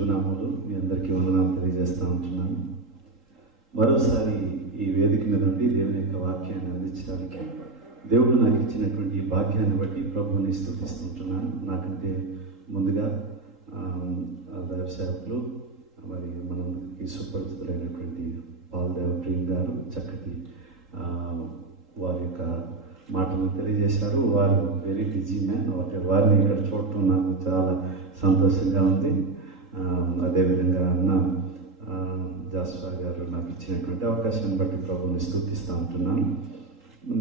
శుభనామాలు మీ అందరికీ వందనాలు తెలియజేస్తూ ఉంటున్నాను. మరోసారి ఈ వేదిక మీద ఉండి దేవుని యొక్క వాక్యాన్ని అందించడానికి దేవుడు నాకు ఇచ్చినటువంటి ఈ భాగ్యాన్ని బట్టి ప్రభువుని స్తుతిస్తుంటున్నాను. నాకంటే ముందుగా దైవ సేవకులు మరి మనకి సుపరిచితులైనటువంటి పాల్దేవ ప్రేమ్ గారు చక్కటి వారి యొక్క మాటలు తెలియజేశారు. వారు వెరీ బిజీ మ్యాన్. వారిని ఇక్కడ చూడటం నాకు చాలా సంతోషంగా ఉంది. అదేవిధంగా అన్న జాస్వా గారు నాకు ఇచ్చినటువంటి అవకాశాన్ని బట్టి ప్రభువుని స్తుతిస్తూ ఉంటున్నాను.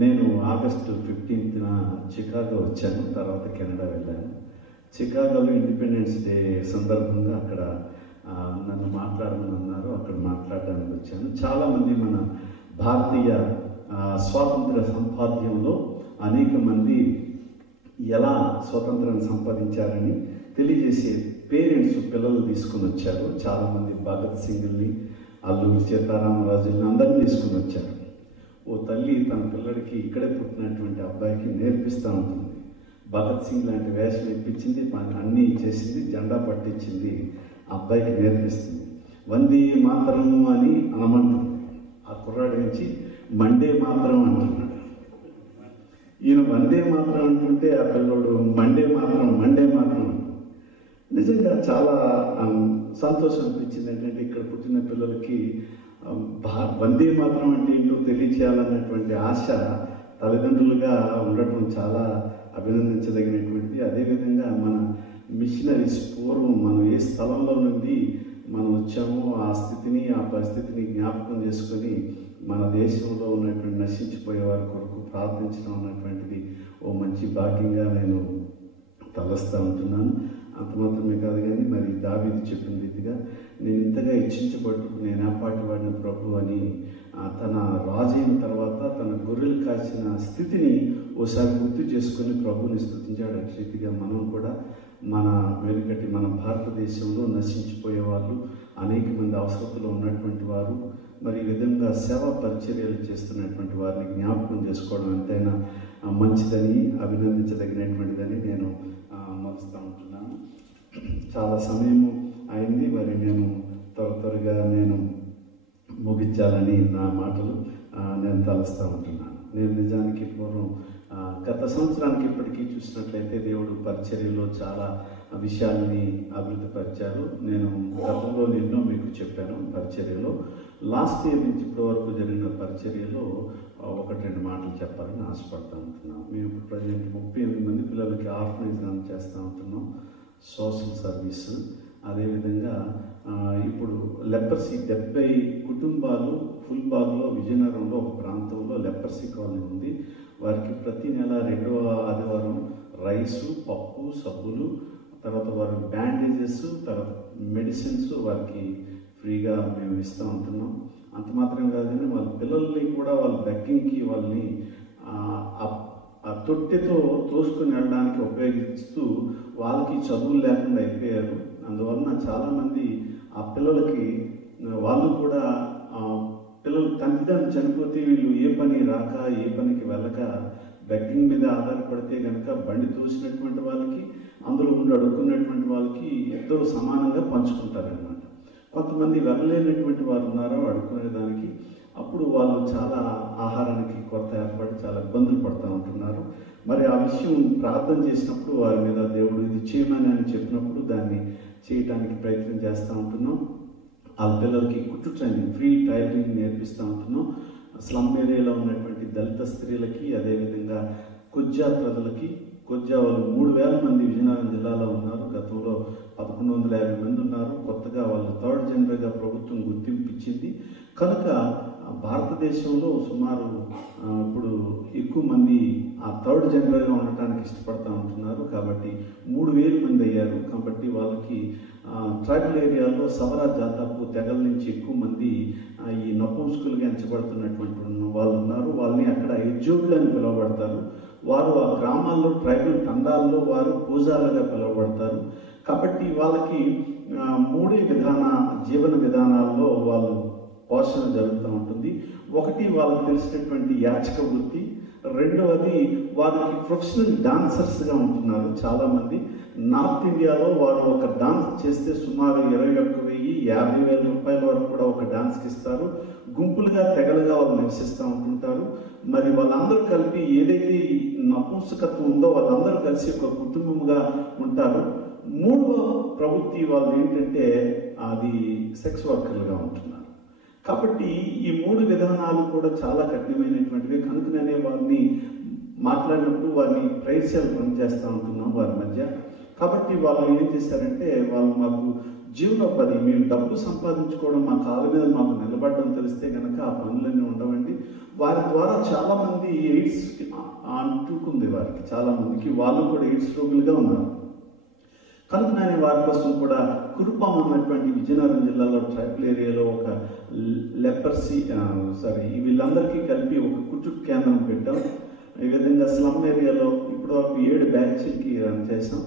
నేను ఆగస్టు 15న చికాగో వచ్చాను, తర్వాత కెనడా వెళ్ళాను. చికాగోలో ఇండిపెండెన్స్ డే సందర్భంగా అక్కడ నన్ను మాట్లాడమని అన్నారు. అక్కడ మాట్లాడడానికి వచ్చాను. చాలామంది మన భారతీయ స్వాతంత్ర సంపాద్యంలో అనేక మంది ఎలా స్వతంత్రాన్ని సంపాదించారని తెలియజేసే పేరెంట్స్ పిల్లలు తీసుకుని వచ్చారు. చాలామంది భగత్ సింగ్ని, అల్లూరి సీతారామరాజుని అందరినీ తీసుకుని వచ్చారు. ఓ తల్లి తన పిల్లడికి ఇక్కడే పుట్టినటువంటి అబ్బాయికి నేర్పిస్తూ ఉంటుంది. భగత్ సింగ్ లాంటి వేషం ఇప్పించింది, అన్నీ చేసింది, జెండా పట్టించింది, అబ్బాయికి నేర్పిస్తుంది. వందే మాతరం అని అనమంటుంది. ఆ కుర్రాడి నుంచి మండే మాత్రం అంటున్నాడు. ఈయన వందే మాత్రం అంటుంటే ఆ పిల్లోడు మండే మాత్రం. నిజంగా చాలా సంతోషం అనిపించింది. ఏంటంటే ఇక్కడ పుట్టిన పిల్లలకి వందే మాత్రం అంటే ఏంటో తెలియచేయాలన్నటువంటి ఆశ తల్లిదండ్రులుగా ఉండటం చాలా అభినందించదగినటువంటిది. అదేవిధంగా మన మిషనరీస్ పూర్వం మనం ఏ స్థలంలో నుండి మనం వచ్చామో ఆ స్థితిని, ఆ పరిస్థితిని జ్ఞాపకం చేసుకొని మన దేశంలో ఉన్నటువంటి నశించిపోయే వారి కొరకు ప్రార్థించడం అన్నటువంటిది ఓ మంచి భాగ్యంగా నేను తలస్తూ ఉంటున్నాను. అంత మాత్రమే కాదు కానీ మరి దావీదు చెప్పిన రీతిగా నేను ఇంతగా ఇచ్చించబట్టు నేను ఏపాటి వాడిన ప్రభు అని తన రాజైన తర్వాత తన గొర్రెలు కాసిన స్థితిని ఓసారి గుర్తు చేసుకుని ప్రభుని స్తుతించాడు. అటు రీతిగా మనం కూడా మన వెనుకటి మన భారతదేశంలో నశించిపోయే వాళ్ళు, అనేక మంది అవసరతలో ఉన్నటువంటి వారు, మరి ఈ విధంగా సేవా పరిచర్యలు చేస్తున్నటువంటి వారిని జ్ఞాపకం చేసుకోవడం ఎంతైనా మంచిదని, అభినందించదగినటువంటిదని నేను మరుస్తూ ఉంటున్నాను. చాలా సమయం అయింది. మరి నేను త్వరగా నేను ముగించాలని నా మాటలు నేను తలుస్తూ ఉంటున్నాను. నేను నిజానికి పూర్వం గత సంవత్సరానికి ఇప్పటికీ చూసినట్లయితే దేవుడు పరిచర్యలో చాలా విషయాలని అభివృద్ధిపరిచారు. నేను గతంలో ఎన్నో మీకు చెప్పాను పరిచర్యలో. లాస్ట్ ఇయర్ నుంచి ఇప్పటి వరకు జరిగిన పరిచర్యలో 1-2 మాటలు చెప్పాలని ఆశపడుతూ ఉంటున్నాం. మేము ఇప్పుడు ప్రజెంట్ 38 మంది పిల్లలకి ఆర్ఫనైజ్ రన్ చేస్తూ ఉంటున్నాం, సోషల్ సర్వీస్. అదేవిధంగా ఇప్పుడు లెపర్సీ 70 కుటుంబాలు ఫుల్బాగ్లో, విజయనగరంలో ఒక ప్రాంతంలో లెపర్సీ కాలనీ ఉంది. వారికి ప్రతి నెల 2వ ఆదివారం రైసు, పప్పు, సబ్బులు, తర్వాత వారి బ్యాండేజెస్, తర్వాత మెడిసిన్స్ వారికి ఫ్రీగా మేము ఇస్తూ ఉంటున్నాం. అంత మాత్రం కాదని వాళ్ళ పిల్లల్ని కూడా వాళ్ళ బెగ్గింగ్కి వాళ్ళని ఆ తొట్టెతో తోసుకొని వెళ్ళడానికి ఉపయోగిస్తూ వాళ్ళకి చదువులు లేకుండా అయిపోయారు. అందువలన చాలామంది ఆ పిల్లలకి వాళ్ళు కూడా పిల్లలు తల్లిదండ్రులు చనిపోతే వీళ్ళు ఏ పని రాక, ఏ పనికి వెళ్ళక బెగ్గింగ్ మీద ఆధారపడితే కనుక బండి తోసినటువంటి వాళ్ళకి, అందులో ఉండి అడుక్కున్నటువంటి వాళ్ళకి ఇద్దరు సమానంగా పంచుకుంటారనమాట. కొంతమంది వెళ్ళలేనటువంటి వారు ఉన్నారో అడుక్కునేదానికి, అప్పుడు వాళ్ళు చాలా ఆహారానికి కొరత ఏర్పడి చాలా ఇబ్బందులు పడుతూ ఉంటున్నారు. మరి ఆ విషయం ప్రార్థన చేసినప్పుడు వారి మీద దేవుడు ఇది చేయమని అని చెప్పినప్పుడు దాన్ని చేయటానికి ప్రయత్నం చేస్తూ ఉంటున్నాం. ఆ పిల్లలకి కుట్టు ట్రైనింగ్, ఫ్రీ టైలరింగ్ నేర్పిస్తూ ఉంటున్నాం. స్లమ్ ఏరియాలో ఉన్నటువంటి దళిత స్త్రీలకి, అదేవిధంగా కొజ్జా ప్రజలకి, కొజ్జా వాళ్ళు 3000 మంది విజయనగరం జిల్లాలో ఉన్నారు. గతంలో 1150 మంది ఉన్నారు. కొత్తగా వాళ్ళు 3rd జనరల్గా ప్రభుత్వం గుర్తింపు ఇచ్చింది కనుక భారతదేశంలో సుమారు ఇప్పుడు ఎక్కువ మంది ఆ 3rd జనరల్గా ఉండటానికి ఇష్టపడుతూ ఉంటున్నారు. కాబట్టి 3000 మంది అయ్యారు. కాబట్టి వాళ్ళకి ట్రైబల్ ఏరియాలో సవరా జాతాపు తెగల నుంచి ఎక్కువ మంది ఈ నపుంసకులుగా ఎంచబడుతున్నటువంటి వాళ్ళు ఉన్నారు. వాళ్ళని అక్కడ యజ్జోగులు అని పిలువబడతారు. వారు ఆ గ్రామాల్లో ట్రైబల్ తండాల్లో వారు పూజారులుగా పిలువబడతారు. కాబట్టి వాళ్ళకి 3 జీవన విధానాల్లో వాళ్ళు పోషణ జరుగుతూ ఉంటుంది. ఒకటి వాళ్ళకి తెలిసినటువంటి యాచక వృత్తి, రెండవది వారికి ప్రొఫెషనల్ డాన్సర్స్గా ఉంటున్నారు చాలామంది. నార్త్ ఇండియాలో వారు ఒక డాన్స్ చేస్తే సుమారు 21,000-50,000 రూపాయల వరకు కూడా ఒక డాన్స్కి ఇస్తారు. గుంపులుగా తెగలుగా వాళ్ళు నివసిస్తూ ఉంటుంటారు. మరి వాళ్ళందరూ కలిపి ఏదైతే నపుంసకత్వం ఉందో వాళ్ళందరూ కలిసి ఒక కుటుంబముగా ఉంటారు. మూడవ ప్రవృత్తి వాళ్ళు ఏంటంటే అది సెక్స్ వర్కర్లుగా ఉంటున్నారు. కాబట్టి ఈ 3 విధానాలు కూడా చాలా కఠినమైనటువంటివి. కనుకనే వారిని మాట్లాడినప్పుడు వారిని ప్రైస్యాలు పనిచేస్తూ ఉంటున్నాం వారి మధ్య. కాబట్టి వాళ్ళు ఏం చేశారంటే వాళ్ళు మాకు జీవనోపాధి, మేము డబ్బు సంపాదించుకోవడం, మా కాళ్ళ మీద మాకు నిలబడడం తెలిస్తే కనుక ఆ పనులన్నీ ఉండవండి. వారి ద్వారా చాలామంది ఎయిడ్స్ అంటుకుంది వారికి, చాలామందికి వాళ్ళు కూడా ఎయిడ్స్ రోగులుగా ఉన్నారు. కనుక నేను వారి కోసం కూడా కురుపాం అన్నటువంటి విజయనగరం జిల్లాలో ట్రైబల్ ఏరియాలో ఒక లెపర్సీ వీళ్ళందరికీ కలిపి ఒక కుటుంబ కేంద్రం పెట్టాం. ఈ విధంగా స్లమ్ ఏరియాలో ఇప్పుడు వరకు 7 బ్యాచ్కి రన్ చేసాం.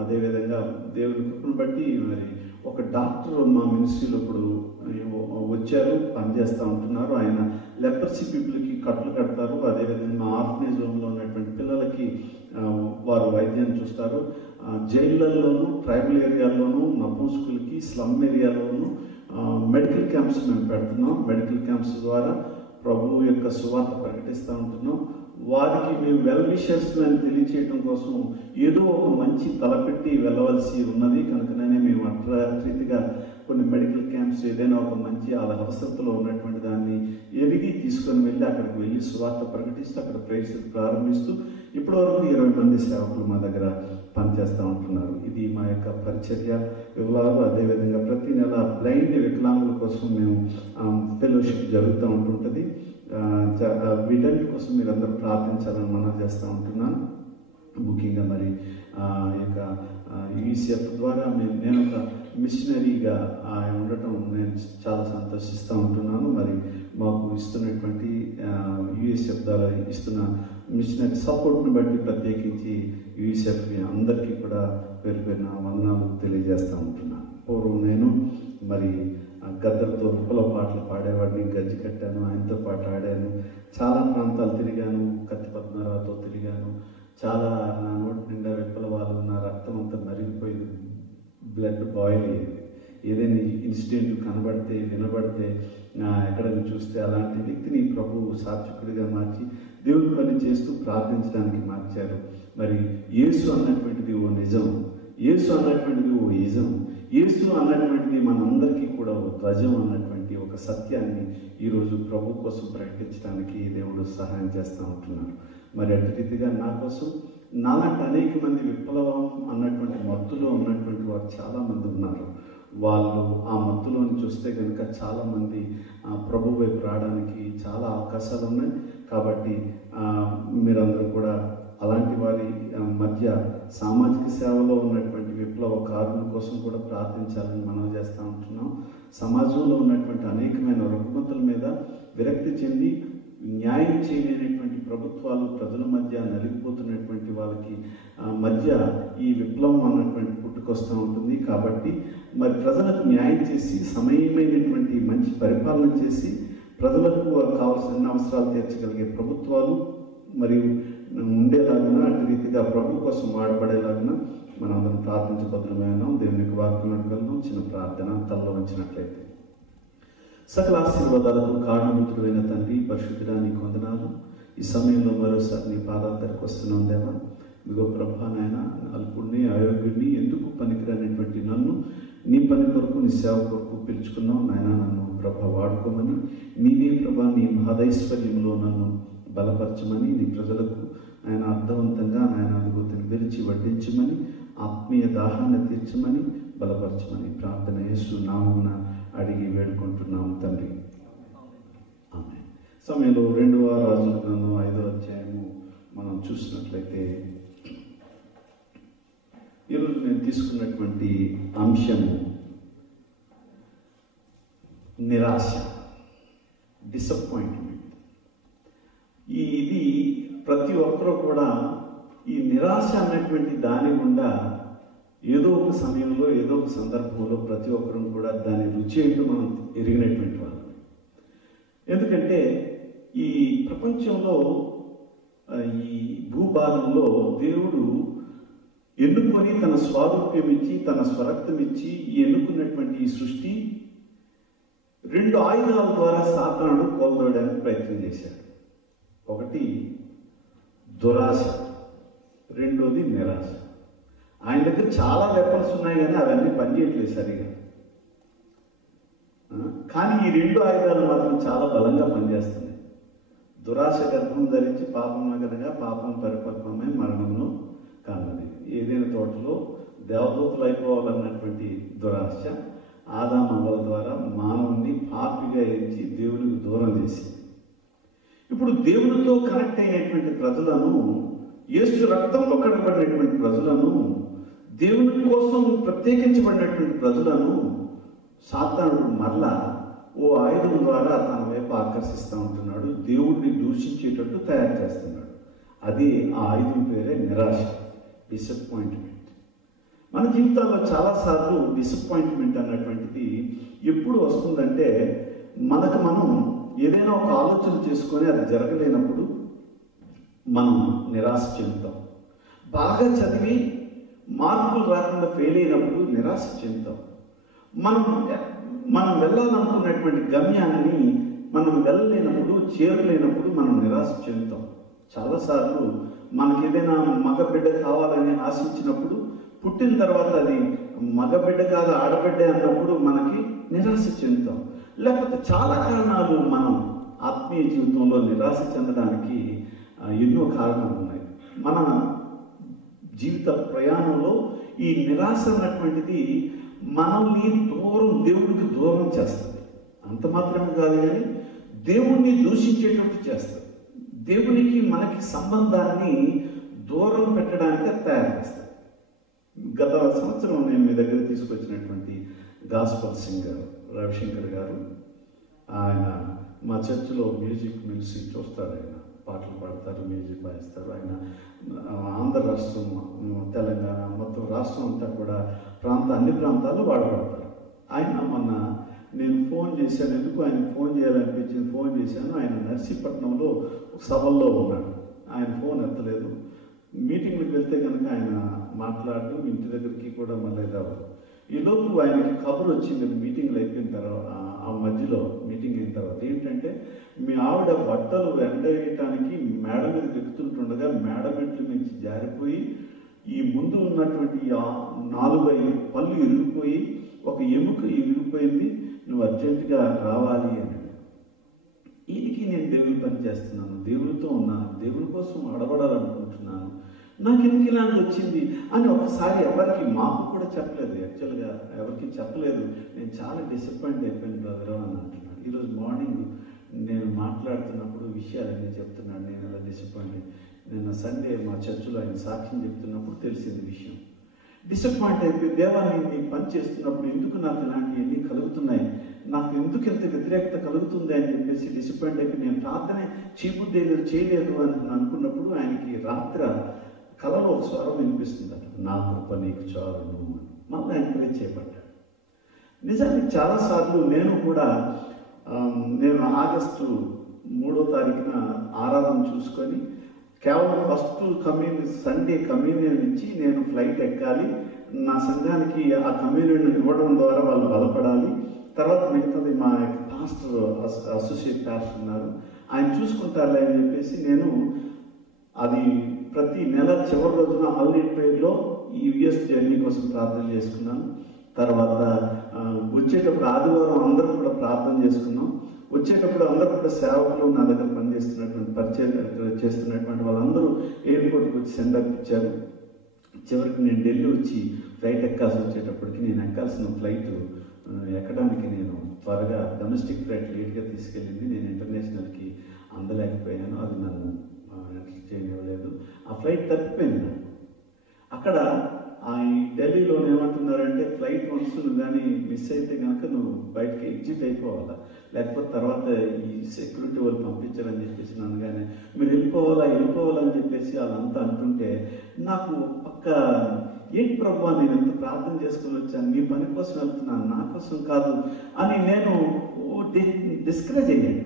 అదేవిధంగా దేవుని కృపను బట్టి మరి ఒక డాక్టర్ మా మినిస్ట్రీలో ఇప్పుడు వచ్చారు, పనిచేస్తూ ఉంటున్నారు. ఆయన లెపర్సీ పీపుల్కి కట్లు కడతారు. అదేవిధంగా మా ఆర్ఫనేజ్ హోమ్లో ఉన్నటువంటి పిల్లలకి వారు వైద్యాన్ని చూస్తారు. జైళ్ళల్లోనూ, ట్రైబల్ ఏరియాల్లోనూ, నపుంసకులకి, స్లమ్ ఏరియాలోనూ మెడికల్ క్యాంప్స్ మేము పెడుతున్నాం. మెడికల్ క్యాంప్స్ ద్వారా ప్రభువు యొక్క సువార్త ప్రకటిస్తూ ఉంటున్నాం. వారికి మేము వెల్ విషర్స్ అని తెలియచేయడం కోసం ఏదో ఒక మంచి తలపెట్టి వెళ్ళవలసి ఉన్నది. కనుకనే మేము రీతిగా కొన్ని మెడికల్ క్యాంప్స్ ఏదైనా ఒక మంచి అవసరతలో ఉన్నటువంటి దాన్ని ఎదిగి తీసుకొని వెళ్ళి అక్కడికి వెళ్ళి సువార్త ప్రకటిస్తూ అక్కడ ప్రేయర్స్ ప్రారంభిస్తూ ఇప్పటివరకు 20 మంది సేవకులు మా దగ్గర పనిచేస్తూ ఉంటున్నారు. ఇది మా యొక్క పరిచర్య విభాగం. అదేవిధంగా ప్రతి నెల బ్లైండ్ వికలాంగుల కోసం మేము ఫెలోషిప్ జరుగుతూ ఉంటుంటుంది. వీటన్నిటి కోసం మీరు అందరూ ప్రార్థించాలని మనం చేస్తూ ఉంటున్నాను. ముఖ్యంగా మరి యొక్క యూసీఎఫ్ ద్వారా నేను ఒక మిషనరీగా ఉండటం నేను చాలా సంతోషిస్తూ ఉంటున్నాను. మరి మాకు ఇస్తున్నటువంటి యూఎస్ఎఫ్ ద్వారా ఇస్తున్న మిషనరీ సపోర్ట్ని బట్టి ప్రత్యేకించి యూఎస్ఎఫ్ అందరికీ కూడా పేరు పేరున వందనాలు తెలియజేస్తూ ఉంటున్నాను. పూర్వం నేను మరి గద్దలతో విప్లవ పాటలు పాడేవాడిని, గజ్జి కట్టాను, ఆయనతో పాటు ఆడాను, చాలా ప్రాంతాలు తిరిగాను, కత్తి పద్మరావుతో తిరిగాను. చాలా నా నోటి నిండా విప్లవాలు, నా రక్తం అంతా మరిగిపోయింది, బ్లడ్ బాయిల్ అయ్యేది. ఏదైనా ఇన్సిడెంట్ కనబడితే వినబడితే ఎక్కడైనా చూస్తే అలాంటి వ్యక్తిని ప్రభువు సాత్వికుడిగా మార్చి దేవుడి పని చేస్తూ ప్రార్థించడానికి మార్చారు. మరి యేసు అన్నటువంటిది ఓ నిజం, యేసు అన్నటువంటిది ఓ ఇజం, యేసు అన్నటువంటిది మనందరికీ కూడా ఓ ధ్వజం అన్నటువంటి ఒక సత్యాన్ని ఈరోజు ప్రభు కోసం ప్రకటించడానికి దేవుడు సహాయం చేస్తూ ఉంటున్నారు. మరి అటు రీతిగా నా కోసం నాలాంటి అనేక మంది విప్లవం అన్నటువంటి మత్తులో ఉన్నటువంటి వారు చాలామంది ఉన్నారు. వాళ్ళు ఆ మత్తులోని చూస్తే కనుక చాలామంది ప్రభు వైపు రావడానికి చాలా అవకాశాలు ఉన్నాయి. కాబట్టి మీరందరూ కూడా అలాంటి వారి మధ్య సామాజిక సేవలో ఉన్నటువంటి విప్లవకారుల కోసం కూడా ప్రార్థించాలని మనం చేస్తూ ఉంటున్నాం. సమాజంలో ఉన్నటువంటి అనేకమైన రుగ్మతల మీద విరక్తి చెంది న్యాయం చేయలేనటువంటి ప్రభుత్వాలు ప్రజల మధ్య నలిగిపోతున్నటువంటి వాళ్ళకి మధ్య ఈ విప్లవం అన్నటువంటి పుట్టుకొస్తూ ఉంటుంది. కాబట్టి మరి ప్రజలకు న్యాయం చేసి సమయమైనటువంటి మంచి పరిపాలన చేసి ప్రజలకు కావాల్సిన అవసరాలు తీర్చగలిగే ప్రభుత్వాలు మరియు ఉండేలాగిన అటు రీతిగా ప్రభు కోసం వాడబడేలాగిన మనందరం ప్రార్థించబద్రమైనాం. దేవునికి వాక్యం అడగలను. చిన్న ప్రార్థన తలలో ఉంచినట్లయితే. సకల ఆశీర్వాదాలకు కారణభూతుడైన తండ్రి, పరిశుద్ధుడా నీకు వందనాలు. ఈ సమయంలో మరోసారి నీ పాదాల దగ్గరకు వస్తున్నాం దేవా. ఇదిగో ప్రభా నాయన, అల్పుడిని అయోగ్యుడిని ఎందుకు పనికిరానటువంటి నన్ను నీ పని కొరకు నీ సేవ కొరకు పిలుచుకున్నావు నాయన. నన్ను ప్రభా వాడుకోమని, నీవే ప్రభా నీ మహదైశ్వర్యంలో నన్ను బలపరచమని, నీ ప్రజలకు ఆయన అర్థవంతంగా ఆయన అనుభూతిని పిలిచి వడ్డించమని, ఆత్మీయ దాహాన్ని తీర్చమని, బలపరచమని ప్రార్థన యేసు నామమున అడిగి వేడుకుంటున్నాము తండ్రి. ఆమె సమయంలో 2వ రాజుల గ్రంథం 5వ అధ్యాయము మనం చూసినట్లయితే ఈరోజు నేను తీసుకున్నటువంటి అంశము నిరాశ, డిసప్పాయింట్మెంట్. ఇది ప్రతి ఒక్కరూ కూడా ఈ నిరాశ అన్నటువంటి దాని గుండా ఏదో ఒక సమయంలో ఏదో ఒక సందర్భంలో ప్రతి ఒక్కరూ కూడా దాని రుచి ఏంటో మనం ఎరిగినటువంటి వాళ్ళు. ఎందుకంటే ఈ ప్రపంచంలో ఈ భూభాగంలో దేవుడు ఎన్నుకొని తన స్వారూప్యం ఇచ్చి తన స్వరక్తం ఇచ్చి ఎన్నుకున్నటువంటి ఈ సృష్టి 2 ఆయుధాల ద్వారా సాతానుడు కోల్పోవడానికి ప్రయత్నం చేశాడు. ఒకటి దురాశ, రెండోది నిరాశ. ఆయన దగ్గర చాలా వెపన్స్ ఉన్నాయి కానీ అవన్నీ పనిచేయట్లేదు సరిగా. కానీ ఈ 2 ఆయుధాలు మాత్రం చాలా బలంగా పనిచేస్తున్నాయి. దురాశ గర్భం ధరించి పాపంలో కనుక పాపం పరిపక్వమై మరణంలో కాదని. ఏదైనా తోటలో దేవదూతలు అయిపోవాలన్నటువంటి దురాశ ఆదాము అవ్వల ద్వారా మానవుని పాపిగా ఎంచి దేవునికి దూరం చేసింది. ఇప్పుడు దేవునితో కనెక్ట్ అయినటువంటి ప్రజలను, యేసు రక్తంలో కడగబడినటువంటి ప్రజలను, దేవుని కోసం ప్రత్యేకించబడినటువంటి ప్రజలను సాతానుడు మరలా ఓ ఆయుధం ద్వారా తన వైపు ఆకర్షిస్తూ ఉంటున్నాడు. దేవుడిని దూషించేటట్టు తయారు చేస్తున్నాడు. అది ఆ ఆయుధం పేరే నిరాశ, డిసప్పాయింట్మెంట్. మన జీవితాల్లో చాలాసార్లు డిసప్పాయింట్మెంట్ అన్నటువంటిది ఎప్పుడు వస్తుందంటే, మనకు మనం ఏదైనా ఒక ఆలోచన చేసుకొని అది జరగలేనప్పుడు మనం నిరాశ చెందుతాం. బాగా చదివి మార్కులు రాకుండా ఫెయిల్ అయినప్పుడు నిరాశ చెందుతాం. మనం వెళ్ళాలనుకున్నటువంటి గమ్యాన్ని మనం వెళ్ళలేనప్పుడు, చేరలేనప్పుడు మనం నిరాశ చెందుతాం. చాలాసార్లు మనకి ఏదైనా మగబిడ్డ కావాలని ఆశించినప్పుడు పుట్టిన తర్వాత అది మగబిడ్డ కాదు ఆడబిడ్డ అన్నప్పుడు మనకి నిరాశ చెందుతాం. లేకపోతే చాలా కారణాలు మనం ఆత్మీయ జీవితంలో నిరాశ చెందడానికి ఎన్నో కారణాలు ఉన్నాయి. మన జీవిత ప్రయాణంలో ఈ నిరాశ అన్నటువంటిది మనల్ని దేవుడికి దూరం చేస్తుంది. అంత మాత్రమే కాదు కానీ దేవుణ్ణి దూషించేటట్టు చేస్తుంది. దేవునికి మనకి సంబంధాన్ని దూరం పెట్టడానికి తయారు చేస్తుంది. గత సంవత్సరం నేను మీ దగ్గర తీసుకొచ్చినటువంటి గాస్పల్ సింగర్ రవిశంకర్ గారు, ఆయన మా చర్చిలో మ్యూజిక్ మినిస్ట్రీ చూస్తారు. ఆయన పాటలు పాడతారు, మ్యూజిక్ వాయిస్తారు. ఆయన ఆంధ్ర రాష్ట్రం, తెలంగాణ మొత్తం రాష్ట్రం అంతా కూడా అన్ని ప్రాంతాలు వాడబడతారు. ఆయన మొన్న నేను ఫోన్ చేశాను, ఎందుకు ఆయన ఫోన్ చేయాలనిపించింది, ఫోన్ చేశాను. ఆయన నర్సీపట్నంలో సభల్లో ఉన్నాడు. ఆయన ఫోన్ ఎత్తలేదు. మీటింగ్కి వెళ్తే కనుక ఆయన మాట్లాడటం, ఇంటి దగ్గరికి కూడా మళ్ళీ రావడం. ఈలోపు ఆయనకి కబురు వచ్చింది మీటింగ్లు అయిపోయిన తర్వాత, ఆ మధ్యలో మీటింగ్ అయిన తర్వాత ఏంటంటే, మీ ఆవిడ బట్టలు ఎండవేయటానికి మేడ మీద ఎక్కుతుంటుండగా మేడ మెట్ల నుంచి జారిపోయి ఈ ముందు ఉన్నటువంటి 4-5 పళ్ళు ఇరిగిపోయి ఒక ఎముక ఇరిగిపోయింది, నువ్వు అర్జెంటుగా రావాలి అని. ఈయనకి నేను దేవుని పని చేస్తున్నాను, దేవునితో ఉన్నాను, దేవుని కోసం అడబడాలనుకుంటున్నాను, నాకు ఎందుకు ఇలాంటి వచ్చింది అని ఒకసారి ఎవరికి, మాకు కూడా చెప్పలేదు, యాక్చువల్గా ఎవరికి చెప్పలేదు. నేను చాలా డిసప్పాయింట్ అయిపోయింది బ్రదర్ అని అంటున్నాడు. ఈరోజు మార్నింగ్ నేను మాట్లాడుతున్నప్పుడు విషయాలన్నీ చెప్తున్నాడు. నేను అలా డిసప్పాయింట్. నిన్న సండే మా చర్చిలో ఆయన సాక్ష్యం చెప్తున్నప్పుడు తెలిసింది విషయం. డిసప్పాయింట్ అయిపోయి, దేవా నేను నీ పని చేస్తున్నప్పుడు ఎందుకు నాకు ఇలాంటివన్నీ కలుగుతున్నాయి, నాకు ఎందుకు ఇంత వ్యతిరేకత కలుగుతుంది అని చెప్పేసి డిసప్పాయింట్ అయిపోయి నేను ప్రార్థన చేయలేదు అని అనుకున్నప్పుడు ఆయనకి రాత్రి కలలో ఒక స్వరం వినిపిస్తుందట, నా కృప నీకు చాలును అని. మళ్ళీ ఎంకరేజ్ చేయబడ్డాడు. నిజానికి చాలాసార్లు నేను కూడా ఆగస్టు 3వ తారీఖున ఆరాధన చూసుకొని కేవలం ఫస్ట్ సండే కమ్యూనియన్ ఇచ్చి నేను ఫ్లైట్ ఎక్కాలి, నా సంఘానికి ఆ కమ్యూనియన్ ఇవ్వడం ద్వారా వాళ్ళు బలపడాలి, తర్వాత మిగతాది మా యొక్క పాస్టర్ అసోసియేట్ పాస్టర్ ఉన్నారు ఆయన చూసుకుంటారులే అని చెప్పేసి నేను అది ప్రతి నెల చివరి రోజున ఆల్రెడీ ప్రేయర్లో ఈ యుఎస్ జర్నీ కోసం ప్రార్థన చేసుకున్నాను. తర్వాత వచ్చేటప్పుడు ఆదివారం అందరూ కూడా ప్రార్థన చేసుకున్నాం. వచ్చేటప్పుడు అందరూ కూడా సేవకులు నా దగ్గర పనిచేస్తున్నటువంటి పరిచయం చేస్తున్నటువంటి వాళ్ళందరూ ఎయిర్పోర్ట్కి వచ్చి సెండప్ ఇచ్చారు. చివరికి నేను ఢిల్లీ వచ్చి ఫ్లైట్ ఎక్కాల్సి వచ్చేటప్పటికి నేను ఎక్కాల్సిన ఫ్లైట్ ఎక్కడానికి నేను త్వరగా డొమెస్టిక్ ఫ్లైట్ లేట్గా తీసుకెళ్ళింది. నేను ఇంటర్నేషనల్కి అందలేకపోయాను, అది నన్ను చేయనివ్వలేదు. ఆ ఫ్లైట్ తప్పిపోయింది నాకు. అక్కడ ఈ ఢిల్లీలో ఏమంటున్నారంటే, ఫ్లైట్ వన్స్ నువ్వు కానీ మిస్ అయితే కనుక నువ్వు బయటకి ఎగ్జిట్ అయిపోవాలా, లేకపోతే తర్వాత ఈ సెక్యూరిటీ వాళ్ళు పంపించారని చెప్పేసి నన్ను కానీ మీరు వెళ్ళిపోవాలని చెప్పేసి వాళ్ళంతా అంటుంటే నాకు పక్క ఏంటి ప్రభు నేను ఎంత ప్రార్థన చేసుకుని వచ్చాను, నీ పని కోసం వెళ్తున్నాను, నా కోసం కాదు అని నేను డిస్కరేజ్ అయ్యాను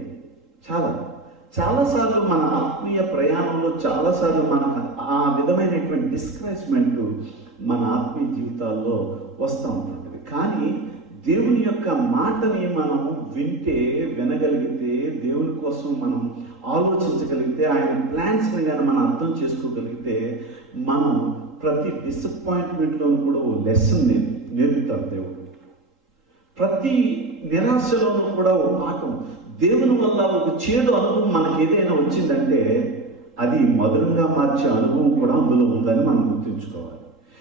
చాలా. చాలాసార్లు మన ఆత్మీయ ప్రయాణంలో చాలాసార్లు మనకు ఆ విధమైనటువంటి డిస్కరేజ్మెంట్ మన ఆత్మీయ జీవితాల్లో వస్తూ ఉంటుంటుంది. కానీ దేవుని యొక్క మాటని మనం వినగలిగితే, దేవుని కోసం మనం ఆలోచించగలిగితే, ఆయన ప్లాన్స్ని కానీ మనం అర్థం చేసుకోగలిగితే, మనం ప్రతి డిసప్పాయింట్మెంట్లోనూ కూడా ఓ లెసన్ నేర్పుతాడు దేవుడు. ప్రతి నిరాశలోనూ కూడా ఓ పాఠం. దేవుని వల్ల ఒక చేదు అనుభవం మనకి ఏదైనా వచ్చిందంటే అది మధురంగా మార్చే అనుభవం కూడా అందులో ఉందని మనం గుర్తుంచుకోవాలి.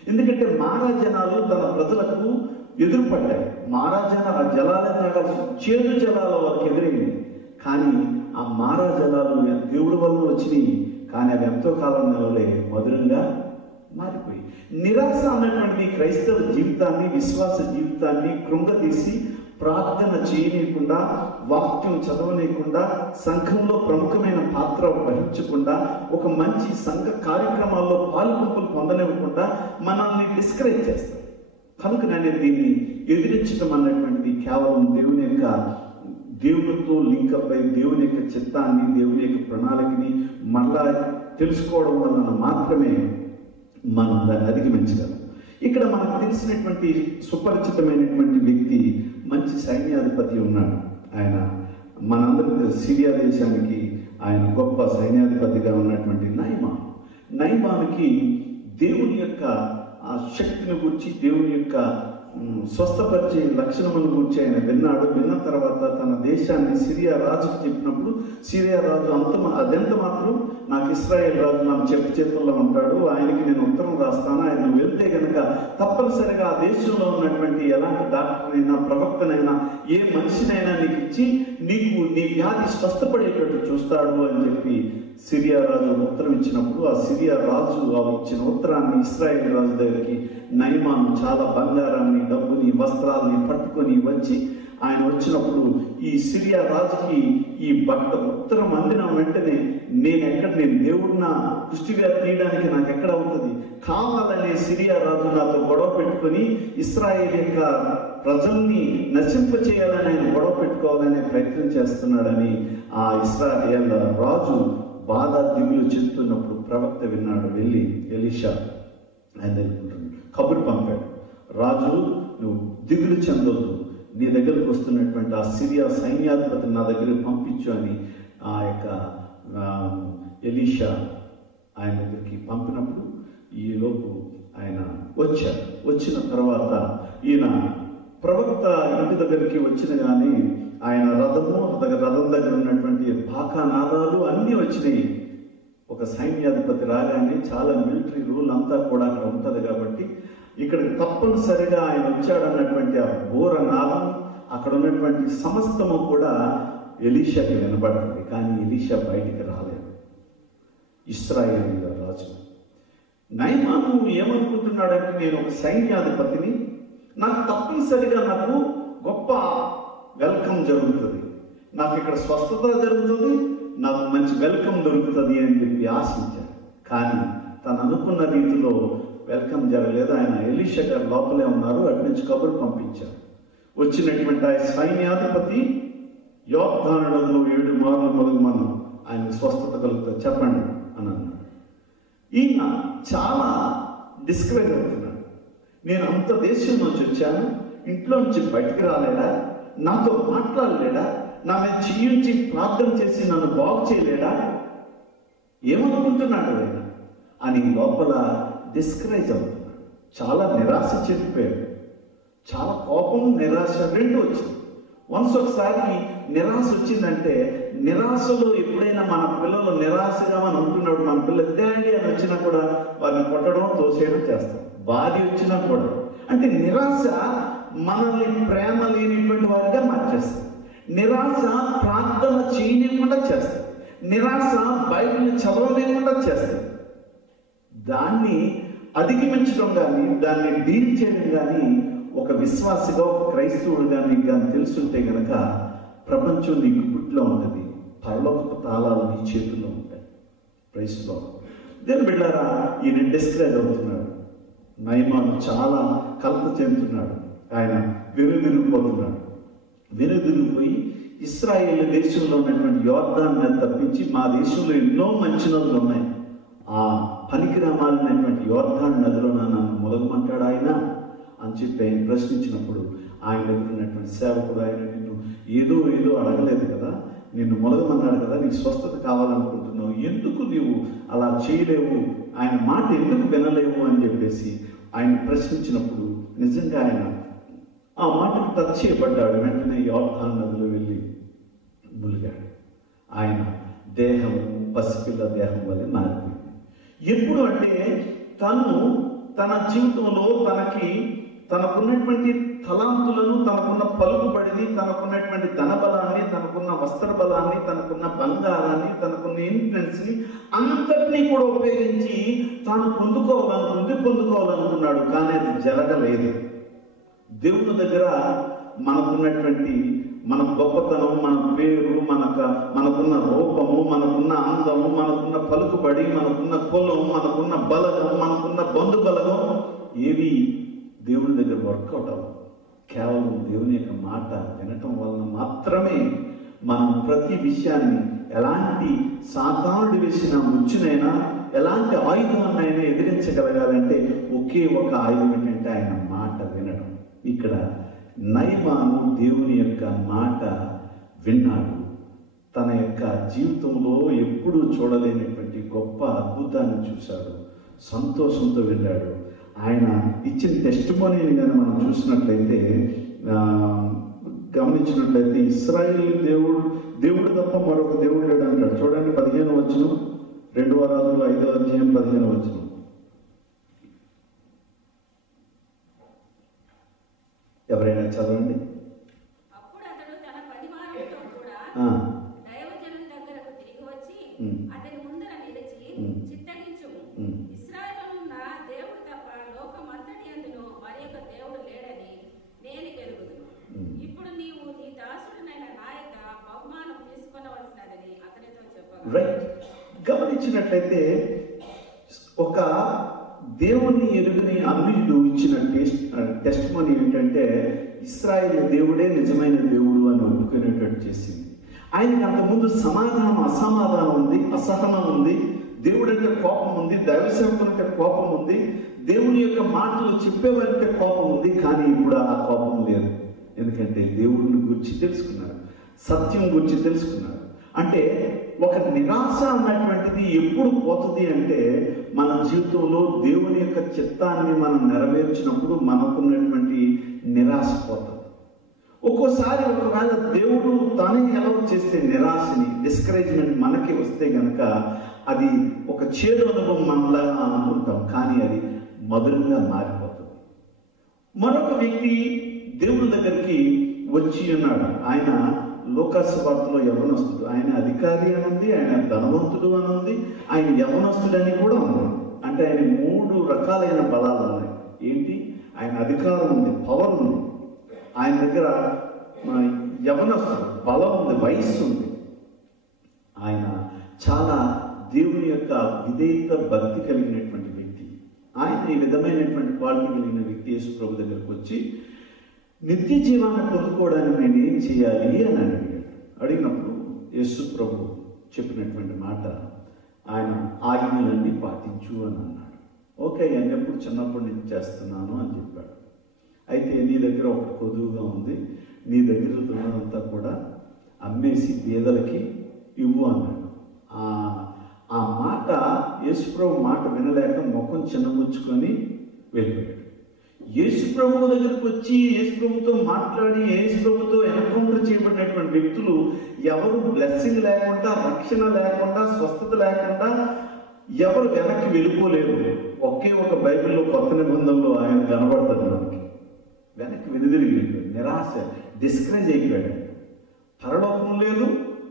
ఎందుకంటే మారా జనాలు తన ప్రజలకు ఎదురుపడ్డాయి. మారా జలాలే తాగాల్సి చేదు జలాల వారికి ఎదురైంది. కానీ ఆ మారా జలాలు దేవుడి వల్ల వచ్చినాయి, కానీ అవి ఎంతో కాలం నిలవలే, మధురంగా మారిపోయి. నిరాశ అన్నటువంటి క్రైస్తవ జీవితాన్ని, విశ్వాస జీవితాన్ని కృంగతీసి ప్రార్థన చేయనీయకుండా, వాక్యం చదవనీయకుండా, సంఘంలో ప్రముఖమైన పాత్ర వహించకుండా, ఒక మంచి సంఘ కార్యక్రమాల్లో పాలుపంపులు పొందనివ్వకుండా మనల్ని డిస్కరేజ్ చేస్తారు. కనుక నేను దీన్ని ఎదిరించడం అన్నటువంటిది కేవలం దేవునితో లింకప్ అయి దేవుని యొక్క చిత్తాన్ని, దేవుని యొక్క ప్రణాళికని మళ్ళా తెలుసుకోవడం వలన మాత్రమే మనం దాన్ని అధిగమించగలం. ఇక్కడ మనకు తెలిసినటువంటి సుపరిచితమైనటువంటి వ్యక్తి, మంచి సైన్యాధిపతి ఉన్నాడు. ఆయన మనందరికీ సిరియా దేశానికి ఆయన గొప్ప సైన్యాధిపతిగా ఉన్నటువంటి నయమానుకి దేవుని యొక్క ఆ శక్తిని గురించి, దేవుని యొక్క స్వస్థపరిచే లక్షణములను గురించి ఆయన విన్నాడు. విన్న తర్వాత తన దేశాన్ని సిరియా రాజుకు చెప్పినప్పుడు, సిరియా రాజు అదెంత మాత్రం నాకు ఇశ్రాయేల్ రాజు నాకు చేతుల్లో ఉంటాడు, ఆయనకి నేను ఉత్తరం రాస్తాను, ఆయన వెళ్తే కనుక తప్పనిసరిగా ఆ దేశంలో ఉన్నటువంటి ఎలాంటి డాక్టర్నైనా, ప్రవక్తనైనా, ఏ మనిషినైనా నీకు ఇచ్చి నీకు నీ వ్యాధి స్వస్థపడేటట్టు చూస్తాడు అని చెప్పి సిరియా రాజు ఉత్తరం ఇచ్చినప్పుడు, ఆ సిరియా రాజు ఇచ్చిన ఉత్తరాన్ని ఇశ్రాయేల్ రాజు దగ్గరికి నయమాను చాలా బంగారాన్ని, డబ్బుని, వస్త్రాలని పట్టుకొని వచ్చి, ఆయన వచ్చినప్పుడు ఈ సిరియా రాజుకి ఈ ఉత్తరం అందిన వెంటనే నేను దేవుడిన కుష్టివ్యాధి తీయడానికి నాకు ఎక్కడ అవుతుంది, కావాలనే సిరియా రాజు నాతో గొడవ పెట్టుకొని ఇశ్రాయేల్ యొక్క ప్రజల్ని నశింప చేయాలని ఆయన గొడవ పెట్టుకోవాలనే ప్రయత్నం చేస్తున్నాడని ఆ ఇశ్రాయేల్ రాజు బాధ దిగులు చెందుతున్నప్పుడు ప్రవక్త విన్నాడు. వెళ్ళి ఎలీషా ఆయన దగ్గర కబురు పంపాడు, రాజు నువ్వు దిగులు చెందొద్దు, నీ దగ్గరకు వస్తున్నటువంటి ఆ సిరియా సైన్యాధిపతిని నా దగ్గరికి పంపించు అని ఆ యొక్క ఎలీషా ఆయన దగ్గరికి పంపినప్పుడు ఈలోపు ఆయన వచ్చారు. వచ్చిన తర్వాత ఈయన ప్రవక్త ఇంటి దగ్గరికి వచ్చిన కానీ ఆయన రథం దగ్గర ఉన్నటువంటి బాకానాదాలు అన్నీ వచ్చినాయి. ఒక సైన్యాధిపతి రాగానే చాలా మిలిటరీ రూల్ అంతా కూడా అక్కడ ఉంటుంది కాబట్టి ఇక్కడ తప్పనిసరిగా ఆయన వచ్చాడన్నటువంటి ఆ ఘోర నాదం, అక్కడ ఉన్నటువంటి సమస్తము కూడా ఎలీషాకి వినబడుతుంది. కానీ ఎలీషా బయటికి రాలేదు. ఇశ్రాయేలీయుల రాజు నయమాను ఏమనుకుంటున్నాడంటే, నేను ఒక సైన్యాధిపతిని, నాకు తప్పనిసరిగా నాకు గొప్ప వెల్కమ్ జరుగుతుంది, నాకు ఇక్కడ స్వస్థత జరుగుతుంది, నాకు మంచి వెల్కమ్ దొరుకుతుంది అని చెప్పి ఆశించాడు. కానీ తను అనుకున్న రీతిలో వెల్కమ్ జరగలేదు. ఆయన ఎలీషా గారు లోపలే ఉన్నారు, అటు నుంచి కబురు పంపించారు. వచ్చినటువంటి ఆ సైన్యాధిపతి, యోగ్దానుడంలో 7 మార్లు మొదలుమను ఆయన స్వస్థత కలుగుతుంది చెప్పండి అని అన్నాడు. ఈయన చాలా డిస్కరేజ్ అవుతున్నాడు. నేను అంత దేశం నుంచి వచ్చాను, ఇంట్లో నుంచి బయటికి రాలేడా, నాతో మాట్లాడలేడా, నా మీద చెయ్యించి ప్రార్థన చేసి నన్ను బాగు చేయలేడా, ఏమనుకుంటున్నాడు ఆయన అని లోపల డిస్కరేజ్ అవుతున్నాడు. చాలా నిరాశ చెందిపోయాడు. చాలా కోపం, నిరాశ రెండు వచ్చింది. ఒకసారి నిరాశ వచ్చిందంటే, నిరాశలో ఎప్పుడైనా మన పిల్లలు నిరాశగా మనం ఉంటున్నాడు, మన పిల్లలు డాడీ అని వచ్చినా కూడా వారిని కొట్టడం, తోసేయడం చేస్తాం. బాధి వచ్చినా కూడా, అంటే నిరాశ మనల్ని ప్రేమ లేనిటువంటి వారిగా మార్చేస్తాం. నిరాశ ప్రార్థన చేయలేకుండా చేస్తాం. నిరాశ బైబిల్ని చదవలేకుండా చేస్తాం. దాన్ని అధిగమించడం కానీ, దాన్ని డీల్ చేయడం కానీ ఒక విశ్వాసిగా, ఒక క్రైస్తవుడిగా నీకు కానీ తెలుసుంటే కనుక ప్రపంచం నీకు గుట్లో ఉంటుంది, పరలోకపు తాళాలు నీ చేతుల్లో ఉంటాయి. Praise Lord. దేని బిడ్డారా, ఈయన డిస్కరేజ్ అవుతున్నాడు. నయమాను చాలా కలత చెందుతున్నాడు. ఆయన వెనుదిరిగిపోతున్నాడు. వెనుదిరిగిపోయి ఇశ్రాయేలు దేశంలో ఉన్నటువంటి యోర్దాను నది తప్పించి మా దేశంలో ఎన్నో మంచి నదులు ఉన్నాయి, ఆ పనికిరామాలైనటువంటి యోర్దాను నదిలో నన్ను మొదలమంటాడు ఆయన అని చెప్పి ఆయన ప్రశ్నించినప్పుడు ఆయన దగ్గర ఉన్నటువంటి సేవకుడు, ఆయన నిన్ను ఏదో అడగలేదు కదా, నిన్ను మొదలమన్నాడు కదా, నీకు స్వస్థత కావాలనుకుంటున్నావు, ఎందుకు నీవు అలా చేయలేవు, ఆయన మాట ఎందుకు వినలేవు అని చెప్పేసి ఆయన ప్రశ్నించినప్పుడు నిజంగా ఆయన ఆ మాటకు టచ్ చేయబడ్డాడు. వెంటనే యోర్దాను నదిలో వెళ్ళి ములిగాడు. ఆయన దేహం పసిపిల్ల దేహం వల్ల మారిపోయింది. ఎప్పుడు అంటే తన జీవితంలో తనకున్నటువంటి తలాంతులను, తనకున్న పలుకుబడిని, తనకున్నటువంటి ధనబలాన్ని, తనకున్న వస్త్ర బలాన్ని, తనకున్న బంగారాన్ని, తనకున్న ఇన్ఫ్లుయెన్స్ని అంతటినీ కూడా ఉపయోగించి తాను పొందుకోవాలనుకున్నాడు. కానీ అది జరగలేదు. దేవుని దగ్గర మనకున్నటువంటి మన గొప్పతనం, మన పేరు, మనకున్న రూపము, మనకున్న అందము, మనకున్న పలుకుబడి, మనకున్న కులం, మనకున్న బలగం, మనకున్న బంధు బలగం ఏవి దేవుని దగ్గర వర్కౌట్ అవ్వదు. కేవలం దేవుని యొక్క మాట వినటం వలన మాత్రమే మనం ప్రతి విషయాన్ని, ఎలాంటి సాతానుడు వేసిన ముచ్చునైనా, ఎలాంటి ఆయుధాన్నైనా ఎదిరించగలగాలంటే ఒకే ఒక ఆయుధం ఏంటంటే ఆయన మాట వినడం. ఇక్కడ నయమాను దేవుని యొక్క మాట విన్నాడు. తన యొక్క జీవితంలో ఎప్పుడూ చూడలేనటువంటి గొప్ప అద్భుతాన్ని చూశాడు. సంతోషంతో వెళ్ళాడు. ఆయన ఇచ్చిన టెస్టిమోనీని కానీ మనం చూసినట్లయితే, గమనించినట్లయితే, ఇశ్రాయేలు దేవుడు తప్ప మరొక దేవుడు లేడు అంటాడు. చూడండి 15వ వచనం, 2వ రాజులు 5వ అధ్యాయం 15వ వచనం. ఎవరైనా చదవండి. అప్పుడు అతడు తన 10 వారితో కూడా దైవజనం దగ్గరకు తిరిగి వచ్చి అతని ముందర నిలిచి, చిత్తగించుము, ఇశ్రాయేలున్న దేవుడు తప్ప లోకమంతటి యందును మరి యొక్క దేవుడు లేడని నేను ఎరుగుదును. ఇప్పుడు నీవు నీ దాసుడినైన నా యొక్క బహుమానం తీసుకొనవలసినదని అతనితో చెప్పగా, గమనించినట్లయితే ఒక దేవుని ఎరుగని అన్యులు ఇచ్చిన టెస్టిమోనీ ఏంటంటే ఇశ్రాయేలు దేవుడే నిజమైన దేవుడు అని ఒప్పుకునేటట్టు చేసింది. ఆయనకి అంతకుముందు అసమాధానం ఉంది, అసహనం ఉంది, దేవుడంటే కోపం ఉంది, దైవ సేవకులంటే కోపం ఉంది, దేవుని యొక్క మాటలు చెప్పేవారంటే కోపం ఉంది. కానీ ఇప్పుడు ఆ కోపం లేదు. ఎందుకంటే దేవుడిని గురించి తెలుసుకున్నారు, సత్యం గురించి తెలుసుకున్నారు. అంటే ఒక నిరాశ అన్నటువంటిది ఎప్పుడు పోతుంది అంటే మన జీవితంలో దేవుని యొక్క చిత్తాన్ని మనం నెరవేర్చినప్పుడు మనకున్నటువంటి నిరాశ పోతుంది. ఒక్కోసారి ఒకవేళ దేవుడు తానే ఎలా చేస్తే నిరాశని, డిస్కరేజ్మెంట్ మనకి వస్తే కనుక అది ఒక చేదు అనుభవం మనలాగా అనుకుంటాం, కానీ అది మధురంగా మారిపోతుంది. మరొక వ్యక్తి దేవుడి దగ్గరికి వచ్చి ఉన్నాడు. ఆయన లోకాసువార్తలో యవనస్తుడు, ఆయన అధికారి అని ఉంది, ఆయన ధనవంతుడు అని ఉంది, ఆయన యవనస్తుడని కూడా ఉంది. అంటే ఆయన 3 రకాలైన బలాలు ఉన్నాయి. ఏంటి? ఆయన అధికారం ఉంది, పవర్ ఉంది, ఆయన దగ్గర యవనస్తుడు బలం ఉంది, వయస్సు ఉంది. ఆయన చాలా దేవుని యొక్క విధేయత, భక్తి కలిగినటువంటి వ్యక్తి. ఆయన ఈ విధమైనటువంటి క్వాలిటీ కలిగిన వ్యక్తి యేసు ప్రభు దగ్గరకు వచ్చి నిత్య జీవాన్ని పొందుకోవడానికి నేను ఏం చేయాలి అని అడిగినప్పుడు యేసు ప్రభు చెప్పినటువంటి మాట, ఆయన ఆజ్ఞలన్నీ పాటించు అని అన్నాడు. ఓకే, నేను ఎప్పుడు చిన్నప్పటి నుంచి చేస్తున్నాను అని చెప్పాడు. అయితే నీ దగ్గర ఒక కొదువుగా ఉంది, నీ దగ్గర ఉన్నదంతా కూడా అమ్మేసి పేదలకి ఇవ్వు అన్నాడు. ఆ మాట యేసుప్రభు మాట వినలేక ముఖం చిన్నముచ్చుకొని వెళ్ళిపోయాడు. యేసుప్రభు దగ్గరకు వచ్చి యేసుప్రభుతో మాట్లాడి యేసుప్రభుతో ఎన్కౌంటర్ చేయబడినటువంటి వ్యక్తులు ఎవరు బ్లెస్సింగ్ లేకుండా, రక్షణ లేకుండా, స్వస్థత లేకుండా ఎవరు వెనక్కి వెళ్ళిపోలేరు. ఒకే ఒక బైబిల్లో కొత్త నిబంధనలో ఆయన కనబడతాడు. మనకి వెనక్కి వెనుదిరిగి నిరాశ, డిస్కరేజ్ అయిపోయాడు. పరలోకం లేదు,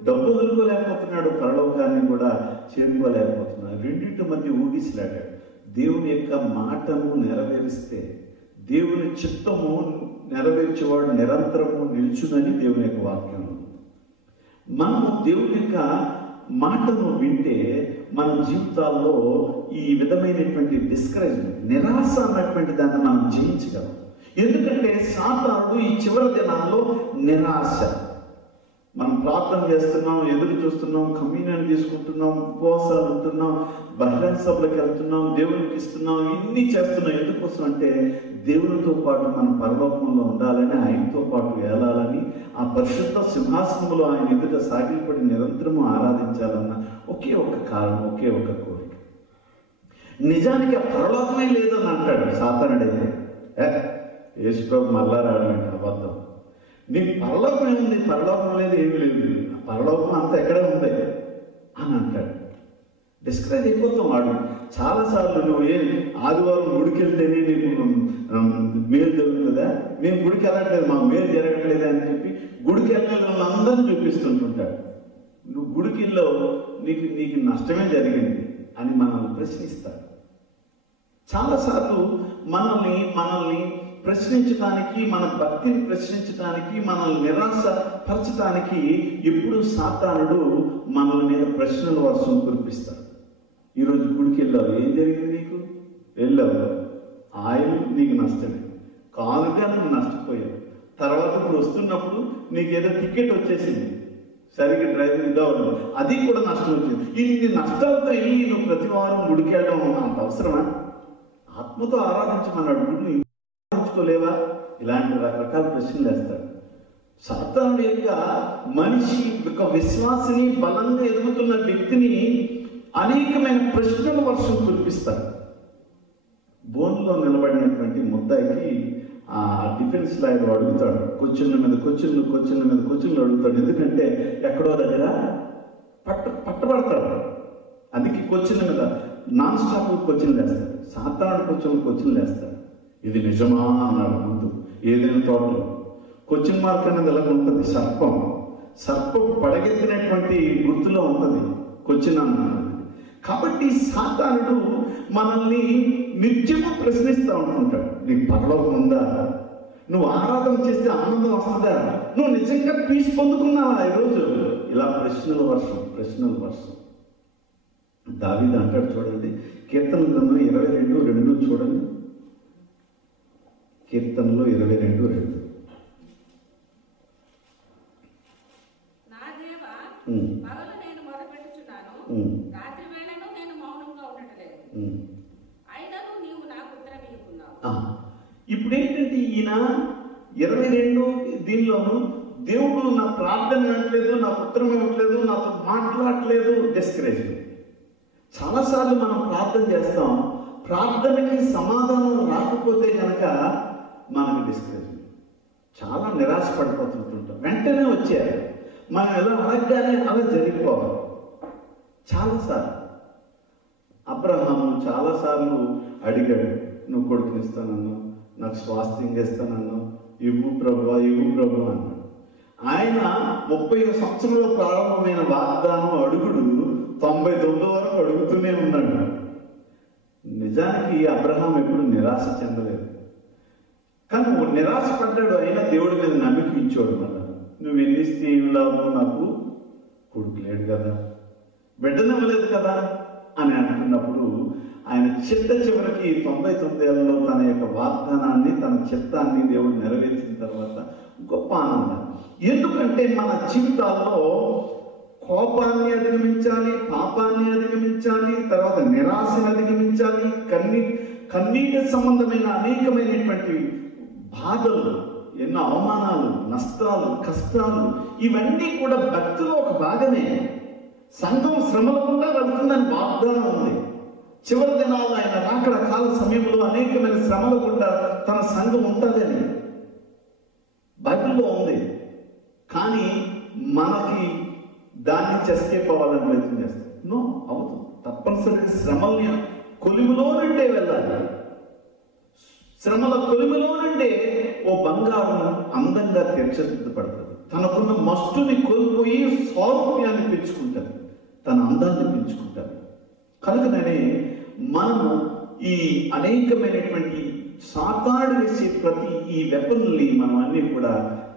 డబ్బు వదులుకోలేకపోతున్నాడు, పరలోకాన్ని కూడా చేరుకోలేకపోతున్నాడు. రెండింటి మధ్య ఊగిసలాడాడు. దేవుని యొక్క మాటను నెరవేరిస్తే, దేవుని చిత్తము నెరవేర్చేవాడు నిరంతరము నిల్చునని దేవుని యొక్క వాక్యం. మనము దేవుని యొక్క మాటను వింటే మన జీవితాల్లో ఈ విధమైనటువంటి డిస్కరేజ్మెంట్, నిరాశ అన్నటువంటి దాన్ని మనం జయించగలం. ఎందుకంటే సాతానుడు ఈ చివరి దినాల్లో నిరాశ, మనం ప్రార్థన చేస్తున్నాం, ఎదురు చూస్తున్నాం, కమ్యూనియన్ తీసుకుంటున్నాం, ఉపవాసాలు ఉంటున్నాం, బహిరంగ సభలకు వెళ్తున్నాం, దేవునికి ఇస్తున్నాం, ఇన్ని చేస్తున్నాం. ఎందుకోసం అంటే దేవునితో పాటు మనం పరలోకంలో ఉండాలని, ఆయనతో పాటు ఏలాలని, ఆ పరిశుద్ధ సింహాసనంలో ఆయన ఎదుట సాగిలపడి నిరంతరము ఆరాధించాలన్న ఒకే ఒక కారణం, ఒకే ఒక కోరిక. నిజానికి ఆ పరలోకమే లేదని అంటాడు సాతానుడైతే. యేసుప్రభు మళ్ళా రాడంట, అబద్ధం. నీకు పరలోకం ఏముంది? పరలోకం లేదు, ఏమీ లేదు, పరలోకం అంతా ఎక్కడే ఉంది అని అంటాడు. డిస్కరేజ్ అయిపోతాం. వాడు చాలాసార్లు నువ్వు ఆదివారం గుడికి వెళ్తేనే నీకు మేలు జరుగుతుందా? మేము గుడికి వెళ్ళట్లేదు, మాకు మేలు జరగట్లేదు అని చెప్పి గుడికి వెళ్ళిన వాళ్ళందరినీ చూపిస్తుంటుంటాడు. నువ్వు గుడికి వెళ్ళావు, నీకు నష్టమే జరిగింది అని మనల్ని ప్రశ్నిస్తాడు. చాలాసార్లు మనల్ని ప్రశ్నించడానికి, మన భక్తిని ప్రశ్నించడానికి, మనల్ని నిరాశపరచడానికి ఎప్పుడు సాతానుడు మనల మీద ప్రశ్నల వర్షం కురిపిస్తాడు. ఈరోజు గుడికి వెళ్ళావు, ఏం జరిగింది నీకు? వెళ్ళావు, ఆయిల్ నీకు నష్టమే, కానుగా నువ్వు నష్టపోయావు. తర్వాత ఇప్పుడు వస్తున్నప్పుడు నీకు ఏదో టికెట్ వచ్చేసింది, సరిగ్గా డ్రైవింగ్ ఇవ్వడం, అది కూడా నష్టం వచ్చింది. ఇన్ని నష్టాలతో వెళ్ళి నువ్వు ప్రతి వారం గుడికి వెళ్ళడం అంత అవసరమా? ఆత్మతో ఆరాధించమన్నాడు. గుడిని ఆరాధించుకోలేవా? ఇలాంటి రకరకాల ప్రశ్నలు వేస్తాడు సాతానుడు. యొక్క మనిషి యొక్క విశ్వాసిని, బలంగా ఎదుగుతున్న వ్యక్తిని అనేకమైన ప్రశ్నల వర్షం కురిపిస్తాడు. బోన్లో నిలబడినటువంటి ముద్దాయికి ఆ డిఫెన్స్ లాయర్ అడుగుతాడు, క్వశ్చన్ల మీద క్వశ్చన్లు అడుగుతాడు. ఎందుకంటే ఎక్కడో దగ్గర పట్టబడతాడు. అందుకే క్వశ్చన్ల మీద నాన్ స్టాప్ క్వశ్చన్లు వేస్తాడు. సాతానుడు క్వశ్చన్లు వేస్తాడు. ఇది నిజమా అన్నాడు ముందు. ఏదైనా తోటలో క్వశ్చన్ మార్క్ అనేది ఎలా ఉంటుంది? సర్పం పడగెత్తినటువంటి గుర్తులో ఉంటుంది క్వశ్చన్ అన్నది. కాబట్టి సాతానుడు మనల్ని నిత్యము ప్రశ్నిస్తూ ఉంటుంటాడు. నీకు పరలోకం ఉందా? నువ్వు ఆరాధన చేస్తే ఆనందం వస్తుందా? నువ్వు నిజంగా పీస్ పొందుకున్నావా ఈరోజు? ఇలా ప్రశ్నల వర్షం. దావీదు అంటాడు, చూడండి, కీర్తన గ్రంథం 22:2 చూడండి. కీర్తనలో 22:2. నా దేవా, పగలు నేను మొరపెట్టుచున్నాను, రాత్రి వేళను నేను మౌనంగా ఉండట్లేదు, అయినను నీవు నాకు ఉత్తరం ఇవ్వకున్నావు. ఇప్పుడు ఏంటంటే ఈయన 22 దీనిలోను దేవుడు నా ప్రార్థన వినట్లేదు, నాకు ఉత్తరం ఇవ్వట్లేదు, నాతో మాట్లాడట్లేదు, డిస్కరేజ్. చాలాసార్లు మనం ప్రార్థన చేస్తాం, ప్రార్థనకి సమాధానం రాకపోతే కనుక మనకు డిస్కరేజ్, చాలా నిరాశ పడిపోతుంటుంటాం. వెంటనే వచ్చేయాలి, మనం ఎలా అడగగానే అలా జరిగిపోవాలి. చాలాసార్లు అబ్రహాము చాలాసార్లు అడిగాడు, నువ్వు కొడుకునిస్తానన్నావు, నాకు స్వాస్థ్యంగా ఇస్తానన్నావు, ఇవ్వు ప్రభు అన్నాడు. ఆయన 30 సంవత్సరంలో ప్రారంభమైన వాగ్దానం అడుగుడు 99 వరకు అడుగుతూనే ఉన్నాడు. నిజానికి అబ్రహాం ఎప్పుడు నిరాశ చెందలేదు, కానీ నిరాశ పడ్డాడు. అయినా దేవుడి మీద నమ్మిక ఇచ్చాడు. మళ్ళా నువ్వు ఎన్నిస్తే ఏమి లాభం, నాకు కొడుకు లేడు కదా, బిడ్డనివ్వలేదు కదా అని అంటున్నప్పుడు ఆయన చివరికి 99 ఏళ్లలో తన యొక్క వాగ్దానాన్ని, తన చిత్తాన్ని దేవుడు నెరవేర్చిన తర్వాత గొప్ప ఆనందం. ఎందుకంటే మన జీవితాల్లో కోపాన్ని అధిగమించాలి, పాపాన్ని అధిగమించాలి, తర్వాత నిరాశను అధిగమించాలి, కన్నీటి సంబంధమైన అనేకమైనటువంటి బాధలు, ఎన్నో అవమానాలు, నష్టాలు, కష్టాలు, ఇవన్నీ కూడా భక్తిలో ఒక భాగమే. సంఘం శ్రమల గుండా వెళ్తుందని వాగ్దానం ఉంది. చివరి దినాల్లో ఆయన రాకడ కాల సమయంలో అనేకమైన శ్రమల గుండా తన సంఘం ఉంటుందని బైబిల్లో ఉంది. కానీ మనకి దాన్ని ఎస్కేప్ అవ్వాలని ప్రయత్నం చేస్తాం. నో, అవుతుంది. తప్పనిసరిగా శ్రమల్ని కొలిమిలో నుండే వెళ్ళాలి. శ్రమల కొలిమిలో నుండే ఓ బంగారం అందంగా తీర్చిదిద్దపడుతుంది. తనకున్న మస్తుని కోల్పోయి స్వారూప్యాన్ని పెంచుకుంటారు, తన అందాన్ని పెంచుకుంటారు. కనుకనే మనము ఈ అనేకమైనటువంటి సాతాడు వేసే ప్రతి ఈ వెపన్ని మనం అన్ని కూడా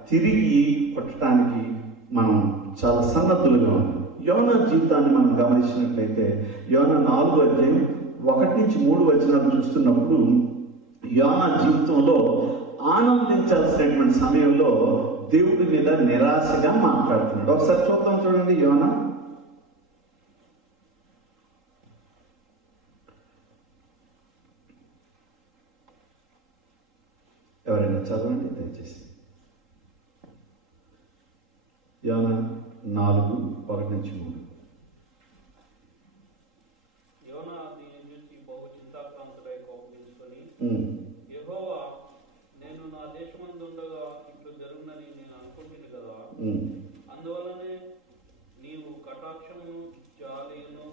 తిరిగి కొట్టడానికి మనం చాలా సన్నద్ధులుగా ఉన్నాం. యోనా జీవితాన్ని మనం గమనించినట్లయితే యోనా 4:1-3 చూస్తున్నప్పుడు యోనా జీవితంలో ఆనందించాల్సినటువంటి సమయంలో దేవుడి మీద నిరాశగా మాట్లాడుతున్నాడు. ఒకసారి చూద్దాం, చూడండి. యోనా ఎవరైనా చదవండి దయచేసి. యోనా 4:1-3. యోనా దీన్ని చూసి బహు చింతాక్రాంతుడై కోపగించుకొని, యెహోవా, నేను నా దేశమందు ఉండగా ఇట్లు జరుగునని నేను అనుకుంటున్నాను కదా, అందువలనే నీవు కటాక్షమును జాలియును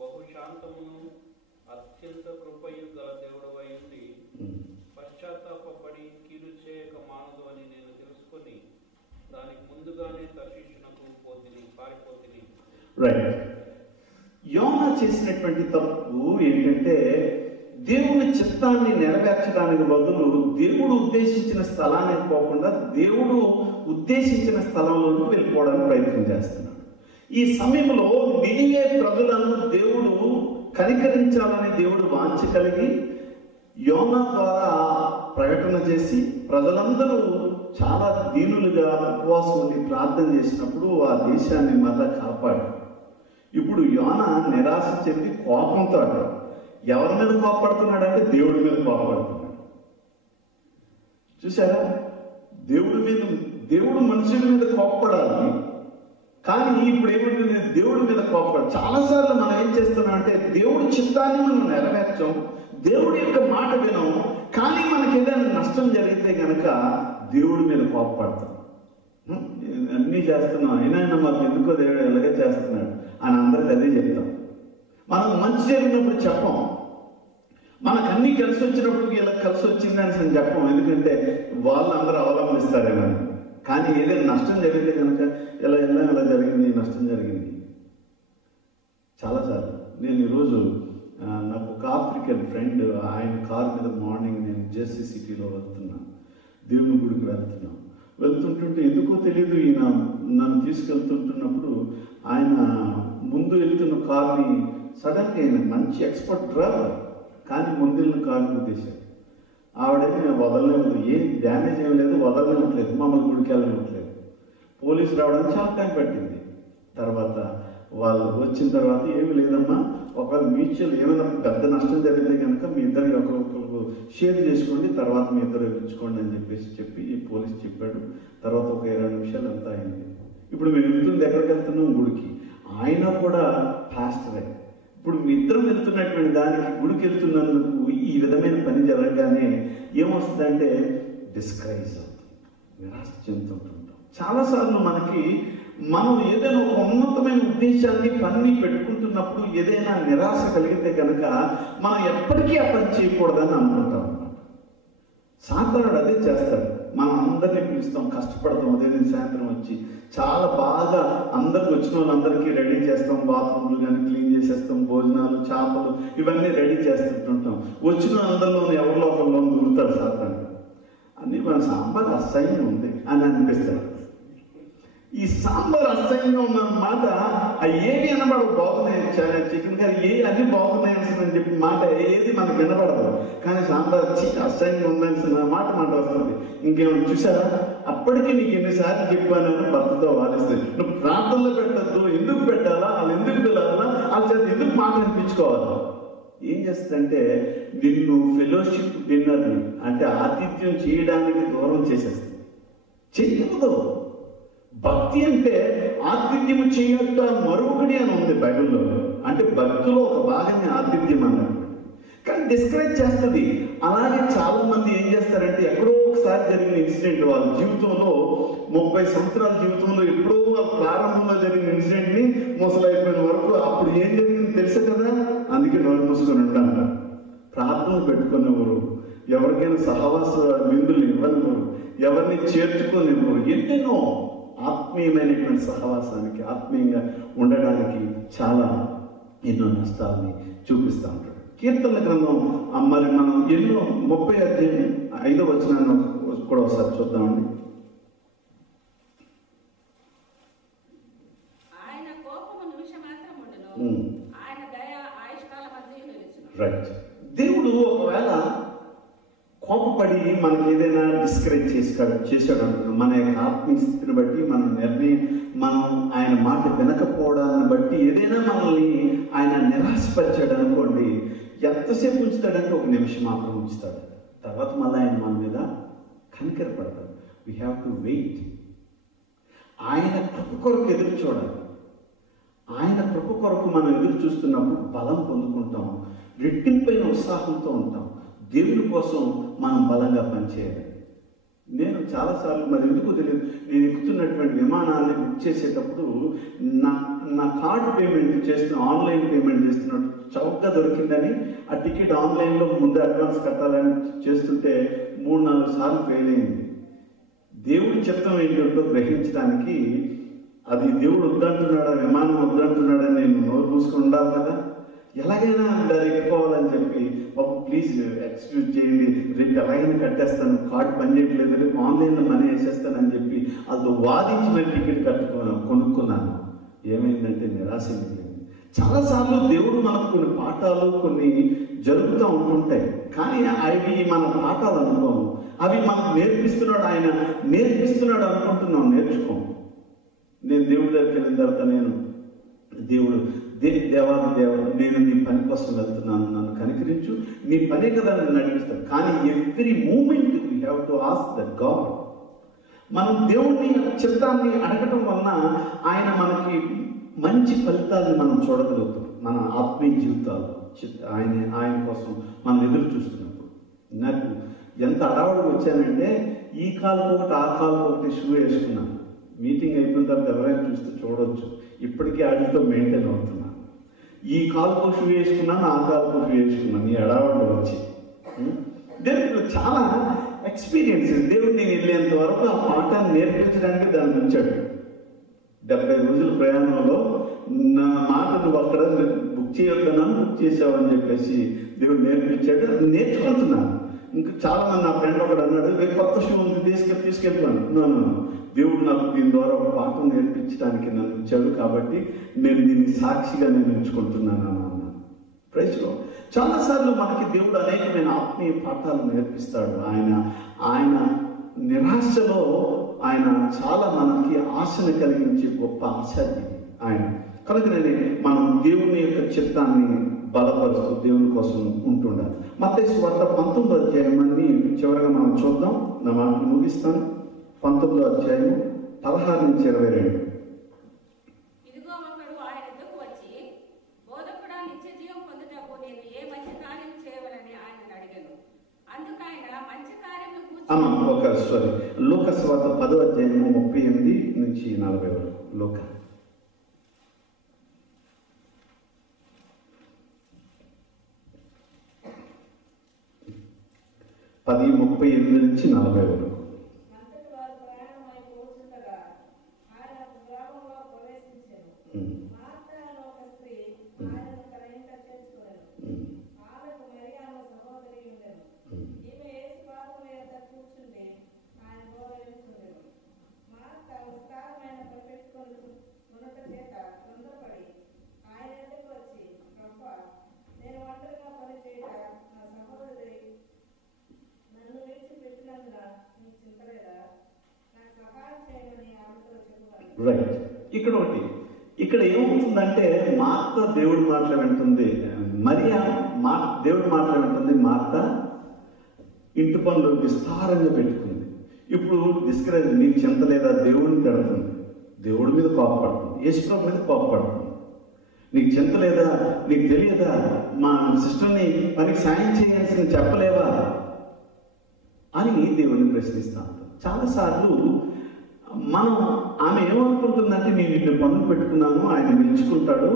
బహుశాంతమును అత్యంత కృపయు గల దేవుడవై ఉండి పశ్చాత్తాపడి కీడు చేయక మానదు అని నేను తెలుసుకొని దానికి ముందుగానే తర్షీషునకు పారిపోతిని. రైట్. యోనా చేసినటువంటి తప్పు ఏంటంటే, దేవుని చిత్తాన్ని నెరవేర్చడానికి బదులు దేవుడు ఉద్దేశించిన స్థలానికి పోకుండా దేవుడు ఉద్దేశించిన స్థలంలోకి వెళ్ళిపోవడానికి ప్రయత్నం చేస్తున్నాడు. ఈ సమయంలో నినివే ప్రజలను దేవుడు కనికరించాలని దేవుడు వాంఛ కలిగి యోనా ద్వారా ప్రకటన చేసి ప్రజలందరూ చాలా దీనులుగా ఉపవాసం ఉండి ప్రార్థన చేసినప్పుడు ఆ దేశాన్ని మళ్ళా కాపాడు. ఇప్పుడు యోనా నిరాశ చెంది కోపంతో ఎవరి మీద కోపడుతున్నాడంటే దేవుడి మీద కోపడుతున్నాడు. చూసారా? దేవుడు మనుషుల మీద కోపపడాలి, కానీ ఇప్పుడు ఏమంటుంది, దేవుడి మీద కోపపడాలి. చాలాసార్లు మనం ఏం చేస్తున్నాం అంటే దేవుడి చిత్తాన్ని మనం నెరవేర్చాం, దేవుడి యొక్క మాట వినం, కానీ మనకి ఏదైనా నష్టం జరిగితే కనుక దేవుడి మీద కోపపడతాం. అన్నీ చేస్తున్నాం, అయినా మాకు ఎందుకో దేవుడు ఎలాగే చేస్తున్నాడు అని అందరికి అదే చెప్తాం. మనకు మంచి జరిగినప్పుడు చెప్పం, మనకు అన్నీ కలిసి వచ్చినప్పుడు ఇలా కలిసి వచ్చిందని చెప్పం, ఎందుకంటే వాళ్ళు అందరూ అవలంబిస్తారేమని. కానీ ఏదైనా నష్టం జరిగితే కనుక ఇలా జరిగింది, నష్టం జరిగింది. చాలాసార్లు నేను ఈరోజు నాకు ఒక ఆఫ్రికన్ ఫ్రెండ్, ఆయన కారు మీద మార్నింగ్ నేను జెర్సీ సిటీలో వెళ్తున్నాను, దేవుని గుడికి వెళ్తుంటుంటే ఎందుకో తెలియదు, ఈయన నన్ను తీసుకెళ్తుంటున్నప్పుడు ఆయన ముందు వెళ్తున్న కార్ని సడన్గా, ఆయన మంచి ఎక్స్పర్ట్ డ్రైవర్, కానీ ముందున్న కార్ని ఉద్దేశాడు. ఆవిడేమి వదలలేదు, ఏం డ్యామేజ్ ఏం లేదు, వదలనివ్వట్లేదు, మమ్మల్ని గుడికి వెళ్ళనివ్వట్లేదు. పోలీసు రావడానికి చాలా టైం పట్టింది. తర్వాత వాళ్ళు వచ్చిన తర్వాత ఏమి లేదమ్మా, ఒకవేళ మ్యూచువల్ ఏమైనా పెద్ద నష్టం జరిగితే కనుక మీ ఇద్దరు ఒకరికొకరు షేర్ చేసుకోండి, తర్వాత మీ ఇద్దరు ఇచ్చుకోండి అని చెప్పి ఈ పోలీస్ చెప్పాడు. తర్వాత ఒక 20 నిమిషాలు అంతా అయింది. ఇప్పుడు మేము వెళ్తుంది ఎక్కడికి వెళ్తున్నాం? గుడికి. ఆయన కూడా పాస్టరే. ఇప్పుడు మీ ఇద్దరం వెళ్తున్నటువంటి దానికి గుడికి వెళ్తున్నందుకు ఈ విధమైన పని జరగగానే ఏమొస్తుందంటే డిస్కరేజ్ అవుతుంది, నిరాశ చెందుతుంటాం. చాలాసార్లు మనం ఏదైనా ఒక ఉన్నతమైన ఉద్దేశాన్ని పని పెట్టుకుంటున్నప్పుడు ఏదైనా నిరాశ కలిగితే కనుక మనం ఎప్పటికీ ఆ పని చేయకూడదని అనుకుంటాం అన్నమాట. సాతానుడు అదే చేస్తాడు. మనం అందరినీ పిలుస్తాం, కష్టపడతాం, ఉదయం సాయంత్రం వచ్చి చాలా బాగా అందరికి వచ్చిన వాళ్ళందరికీ రెడీ చేస్తాం, బాత్రూమ్లు కానీ క్లీన్ చేసేస్తాం, భోజనాలు, చేపలు ఇవన్నీ రెడీ చేస్తుంటుంటాం. వచ్చిన అందరిలో ఎవరిలో ఒకరిలో దూరుతాడు సాతానుడు. అన్నీ మన సాంబార్ అసహ్యం ఉంది అని అనిపిస్తాడు. ఈ సాంబార్ అసహ్యంగా ఉన్నమాట ఏవి అనబడవు, బాగున్నాయి చికెన్ కర్రీ అన్ని బాగున్నాయి అని చెప్పి మాట ఏది మనకు వినబడదు. కానీ సాంబార్ అసహ్యంగా ఉందనిసిన మాట వస్తుంది. ఇంకేమైనా చూసారా? అప్పటికీ నీకు ఎన్నిసార్లు చెప్పానని భర్తతో వాదిస్తే, నువ్వు ప్రాంతంలో పెట్టద్దు, ఎందుకు పెట్టాలా, వాళ్ళు ఎందుకు పిల్లాలా, వాళ్ళ చేత ఎందుకు మాట అనిపించుకోవాలా? ఏం చేస్తుందంటే నిన్ను ఫెలోషిప్ డిన్నర్ని అంటే ఆతిథ్యం చేయడానికి దూరం చేసేస్తుంది. చెయ్యదు. భక్తి అంటే ఆతిథ్యము చేయట మరొకటి అని ఉంది బైబిల్లో. అంటే భక్తిలో ఒక భాగాన్ని ఆతిథ్యం అన్నట్టు, కానీ డిస్కరేజ్ చేస్తుంది. అలాగే చాలా మంది ఏం చేస్తారంటే ఎక్కడో ఒకసారి జరిగిన ఇన్సిడెంట్ వాళ్ళ జీవితంలో 30 సంవత్సరాల జీవితంలో ఎప్పుడో వాళ్ళ ప్రారంభంలో జరిగిన ఇన్సిడెంట్ని ముసలైపోయిన వరకు అప్పుడు ఏం జరిగింది తెలుసు కదా, అందుకే నోరు మూసుకొని ఉండాలంట. ప్రార్థనలు పెట్టుకునేవారు, ఎవరికైనా సహవాస విందులు ఇవ్వనివ్వరు, ఎవరిని చేర్చుకోనివ్వరు. ఎన్నెన్నో ఆత్మీయమైనటువంటి సహవాసానికి, ఆత్మీయంగా ఉండడానికి చాలా ఎన్నో నష్టాలని చూపిస్తూ ఉంటాడు. కీర్తనల గ్రంథం మరి మనం 30 వచనాన్ని కూడా ఒకసారి చూద్దామండి. ఆయన కోపము నిమిషమాత్రం ఉండును, ఆయన దయ ఆయుష్కాలం అంతయు నిలుచును. రైట్. దేవుడు ఒకవేళ కోపపడి కోప్పడి మనకి ఏదైనా డిస్కరేజ్ చేశాడు అనుకున్నాం, మన యొక్క ఆత్మీయ స్థితిని బట్టి మనం ఆయన మాట వినకపోవడాన్ని బట్టి ఏదైనా మనల్ని ఆయన నిరాశపరిచాడు అనుకోండి, ఎంతసేపు ఉంచుతాడంటే 1 నిమిషం మాత్రం ఉంచుతాడు. తర్వాత మళ్ళీ ఆయన మన మీద కనికరపడతాడు. We have to wait. ఆయన కృప కొరకు ఎదురు చూడాలి. ఆయన కృప కొరకు మనం ఎదురు చూస్తున్నప్పుడు బలం పొందుకుంటాం, రెట్టింపైన ఉత్సాహంతో ఉంటాం. దేవుని కోసం మనం బలంగా పనిచేయాలి. నేను చాలాసార్లు మరి ఎందుకు తెలియదు, నేను ఎక్కుతున్నటువంటి విమానాన్ని బుక్ చేసేటప్పుడు నా కార్డు పేమెంట్ ఆన్లైన్ పేమెంట్ చేస్తున్నట్టు చౌకగా దొరికిందని ఆ టికెట్ ఆన్లైన్లో ముందు అడ్వాన్స్ కట్టాలని చేస్తుంటే 3-4 సార్లు ఫెయిల్ అయింది. దేవుడి చిత్తం ఏంటంటో గ్రహించడానికి, అది దేవుడు వద్దంటున్నాడా, విమానం వద్దంటున్నాడని నేను నోరు మూసుకొని ఉండాలి కదా. ఎలాగైనా దాన్ని ఎక్కిపోవాలని చెప్పి, బాబు ప్లీజ్ ఎక్స్క్యూజ్ చేయండి, రేపు ఎలాగైనా కట్టేస్తాను, కార్డు పనిచేయట్లేదు, రేపు ఆన్లైన్లో మనీ వేసేస్తానని చెప్పి అది వాదించిన టికెట్ కొనుక్కున్నాను. ఏమైందంటే నిరాశ మిగిలింది. చాలాసార్లు దేవుడు మనకు కొన్ని పాఠాలు కొన్ని జరుగుతూ ఉంటుంటాయి, కానీ అవి మన పాఠాలు అనుకోము. అవి మనకు నేర్పిస్తున్నాడు, ఆయన నేర్పిస్తున్నాడు అనుకుంటున్నాం, నేర్చుకోము. నేను దేవుడి దగ్గరికి వెళ్ళిన తర్వాత దేవాది నేను నీ పని కోసం వెళ్తున్నాను, నన్ను కనికరించు, నీ పనే కదా నన్ను నడిపిస్తాను. కానీ every moment we have to ask that God. మనం దేవుడిని చిత్తాన్ని అడగటం వలన ఆయన మనకి మంచి ఫలితాలను మనం చూడగలుగుతాం మన ఆత్మీయ జీవితాల్లో. ఆయన కోసం మనం ఎదురు చూస్తున్నప్పుడు నాకు ఎంత అడవాడు వచ్చానంటే, ఈ కాలుకు ఒకటి ఆ కాలుకు ఒకటి షూ వేసుకున్నాను. మీటింగ్ అయిపోయిన తర్వాత ఎవరైనా చూస్తే చూడవచ్చు, ఇప్పటికీ వాటితో మెయింటైన్ అవుతున్నాను. ఈ కాలుకు షూ వేసుకున్నాను, ఆ కాలుకు షూ వేసుకున్నాను, ఈ అడవాళ్ళు వచ్చి. దేవుడు చాలా ఎక్స్పీరియన్స్. దేవుడు నేను వెళ్ళేంత వరకు ఆ పాఠాన్ని నేర్పించడానికి దాన్ని ఉంచాడు. 70 రోజుల ప్రయాణంలో నా మాట నువ్వు అక్కడ బుక్ చేయొద్దన్నాను, బుక్ చేసావని చెప్పేసి దేవుడు నేర్పించాడు. అది నేర్చుకుంటున్నాను. ఇంకా చాలా మంది, నా ఫ్రెండ్ ఒకడు అన్నాడు, రేపు కొత్త షూ ఉంది తీసుకెళ్తాను. దేవుడు నాకు దీని ద్వారా ఒక పాఠం నేర్పించడానికి నన్ను ఇచ్చాడు, కాబట్టి నేను దీన్ని సాక్షిగా నేను ఎంచుకుంటున్నాను అన్నాను. Praise Lord. చాలాసార్లు మనకి దేవుడు అనేకమైన ఆత్మీయ పాఠాలు నేర్పిస్తాడు. ఆయన నిరాశలో ఆయన చాలా మనకి ఆశను కలిగించే గొప్ప ఆచార్యుడు ఆయన. కనుకనే మనం దేవుని యొక్క చిత్తాన్ని బలపరుస్తూ దేవుని కోసం ఉంటుండాలి. మత్తయి సువార్త 19వ అధ్యాయాన్ని చివరిగా మనం చూద్దాం. నా మాటలు ముగిస్తాను. 19వ అధ్యాయం 16 నుంచి 22. ఇదిగో ఒకడు ఆయన ఎద్దుకు వచ్చి, బోధకుడా, నిత్య జీవం పొందుటకు నేను ఏ మంచి కార్యం చేయవలని ఆయన అడిగాను. అందుకు ఆయన మంచి కార్యము లోక సువార్త 10వ అధ్యాయం 38 నుంచి 40 వరకు. లోక 10:38 నుంచి 40 వరకు. రైట్. ఇక్కడ ఏమవుతుందంటే, మార్త దేవుడి మాటలు వింటుంది, మరియా దేవుడి మాటలు వింటుంది, మార్త ఇంటి పనులు విస్తారంగా పెట్టుకుంది. ఇప్పుడు డిస్కరేజ్, నీకు చింత లేదా, దేవుడిని తిడుతుంది, దేవుడి మీద కోపపడుతుంది, యేసుప్రభు మీద కోపపడుతుంది. నీకు చింత లేదా, నీకు తెలియదా, మా సిస్టర్ని పనికి సాయం చేయాల్సింది చెప్పలేవా అని దేవుడిని ప్రశ్నిస్తాను. చాలాసార్లు ఆమె ఏమనుకుంటుందంటే, నేను ఇన్ని పనులు పెట్టుకున్నాను, ఆయన మెచ్చుకుంటాడు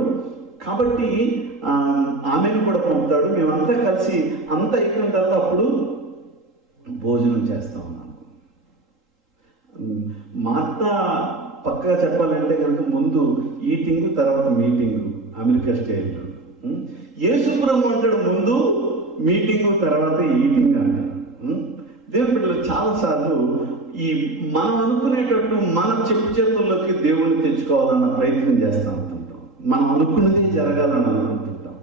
కాబట్టి ఆమెను కూడా పంపుతాడు, మేమంతా కలిసి అంతా అయిపోయిన తర్వాత అప్పుడు భోజనం చేస్తా ఉన్నాను. మార్త పక్కగా చెప్పాలంటే కనుక ముందు ఈటింగ్ తర్వాత మీటింగ్, అమెరికా స్టైల్లో. యేసుప్రభు అంటాడు ముందు మీటింగ్ తర్వాత ఈటింగ్ అంటాడు. దేవుని బిడ్డలు చాలాసార్లు మనం అనుకునేటట్టు మన చెప్పు చేతుల్లోకి దేవుడిని తెచ్చుకోవాలన్న ప్రయత్నం చేస్తూ ఉంటుంటాం. మనం అనుకున్నది జరగాలని అనుకుంటుంటాం.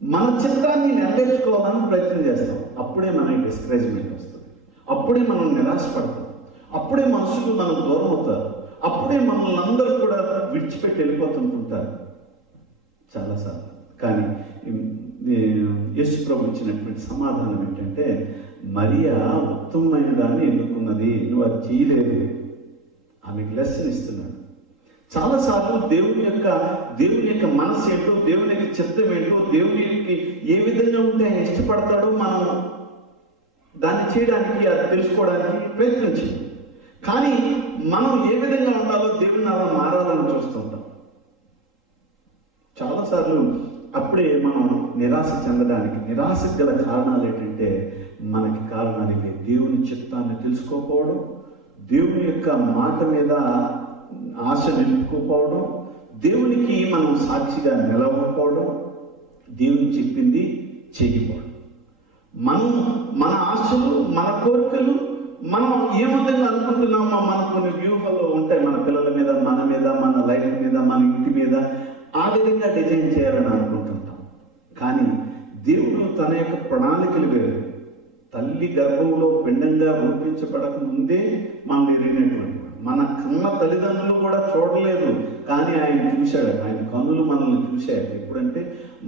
మన చిత్తాన్ని నెరవేర్చుకోవాలని ప్రయత్నం చేస్తాం. అప్పుడే మనకి డిస్కరేజ్మెంట్ వస్తుంది, అప్పుడే మనం నిరాశపడతాం, అప్పుడే మనుషులు మనం దూరం అవుతారు, అప్పుడే మనల్ని అందరూ కూడా విడిచిపెట్టి వెళ్ళిపోతుంటుంటారు చాలాసార్లు. కానీ యేసు ప్రభు ఇచ్చినటువంటి సమాధానం ఏంటంటే, మరియా ఉత్తమమైన దాన్ని ఎన్నుకున్నది, నువ్వు అది చేయలేదు. ఆమెకు లెసన్ ఇస్తున్నాడు. చాలాసార్లు దేవుని యొక్క మనసు ఏంటో, దేవుని యొక్క చిత్తం ఏంటో, దేవునికి ఏ విధంగా ఉంటే ఆయన ఇష్టపడతాడో మనం దాన్ని చేయడానికి, అది తెలుసుకోవడానికి ప్రయత్నించాలి. కానీ మనం ఏ విధంగా ఉండాలో దేవుని అలా మారాలని చూస్తుంటాం చాలాసార్లు. అప్పుడే మనం నిరాశ చెందడానికి, నిరాశకు గల కారణాలు ఏంటంటే, మనకి కారణానికి దేవుని చిత్తాన్ని తెలుసుకోకపోవడం, దేవుని యొక్క మాట మీద ఆశ నిలుపుకోకపోవడం, దేవునికి మనం సాక్షిగా నిలవకపోవడం, దేవుని చెప్పింది చేయకపోవడం. మన ఆశలు, మన కోరికలు మనం ఏ విధంగా అనుకుంటున్నామో, మన కొన్ని వ్యూహాలు ఉంటాయి మన పిల్లల మీద, మన మీద, మన లైఫ్ మీద, మన ఇంటి మీద. ఆ విధంగా డిజైన్ చేయాలని అనుకుంటుంటాం. కానీ దేవుడు తన యొక్క ప్రణాళికలు వేరు. తల్లి గర్భంలో పిండంగా రూపించబడక ముందే మనం ఎరిగినటువంటి, మన కన్న తల్లిదండ్రులు కూడా చూడలేదు, కానీ ఆయన చూశాడు. ఆయన కన్నులు మనల్ని చూశాడు. ఎప్పుడంటే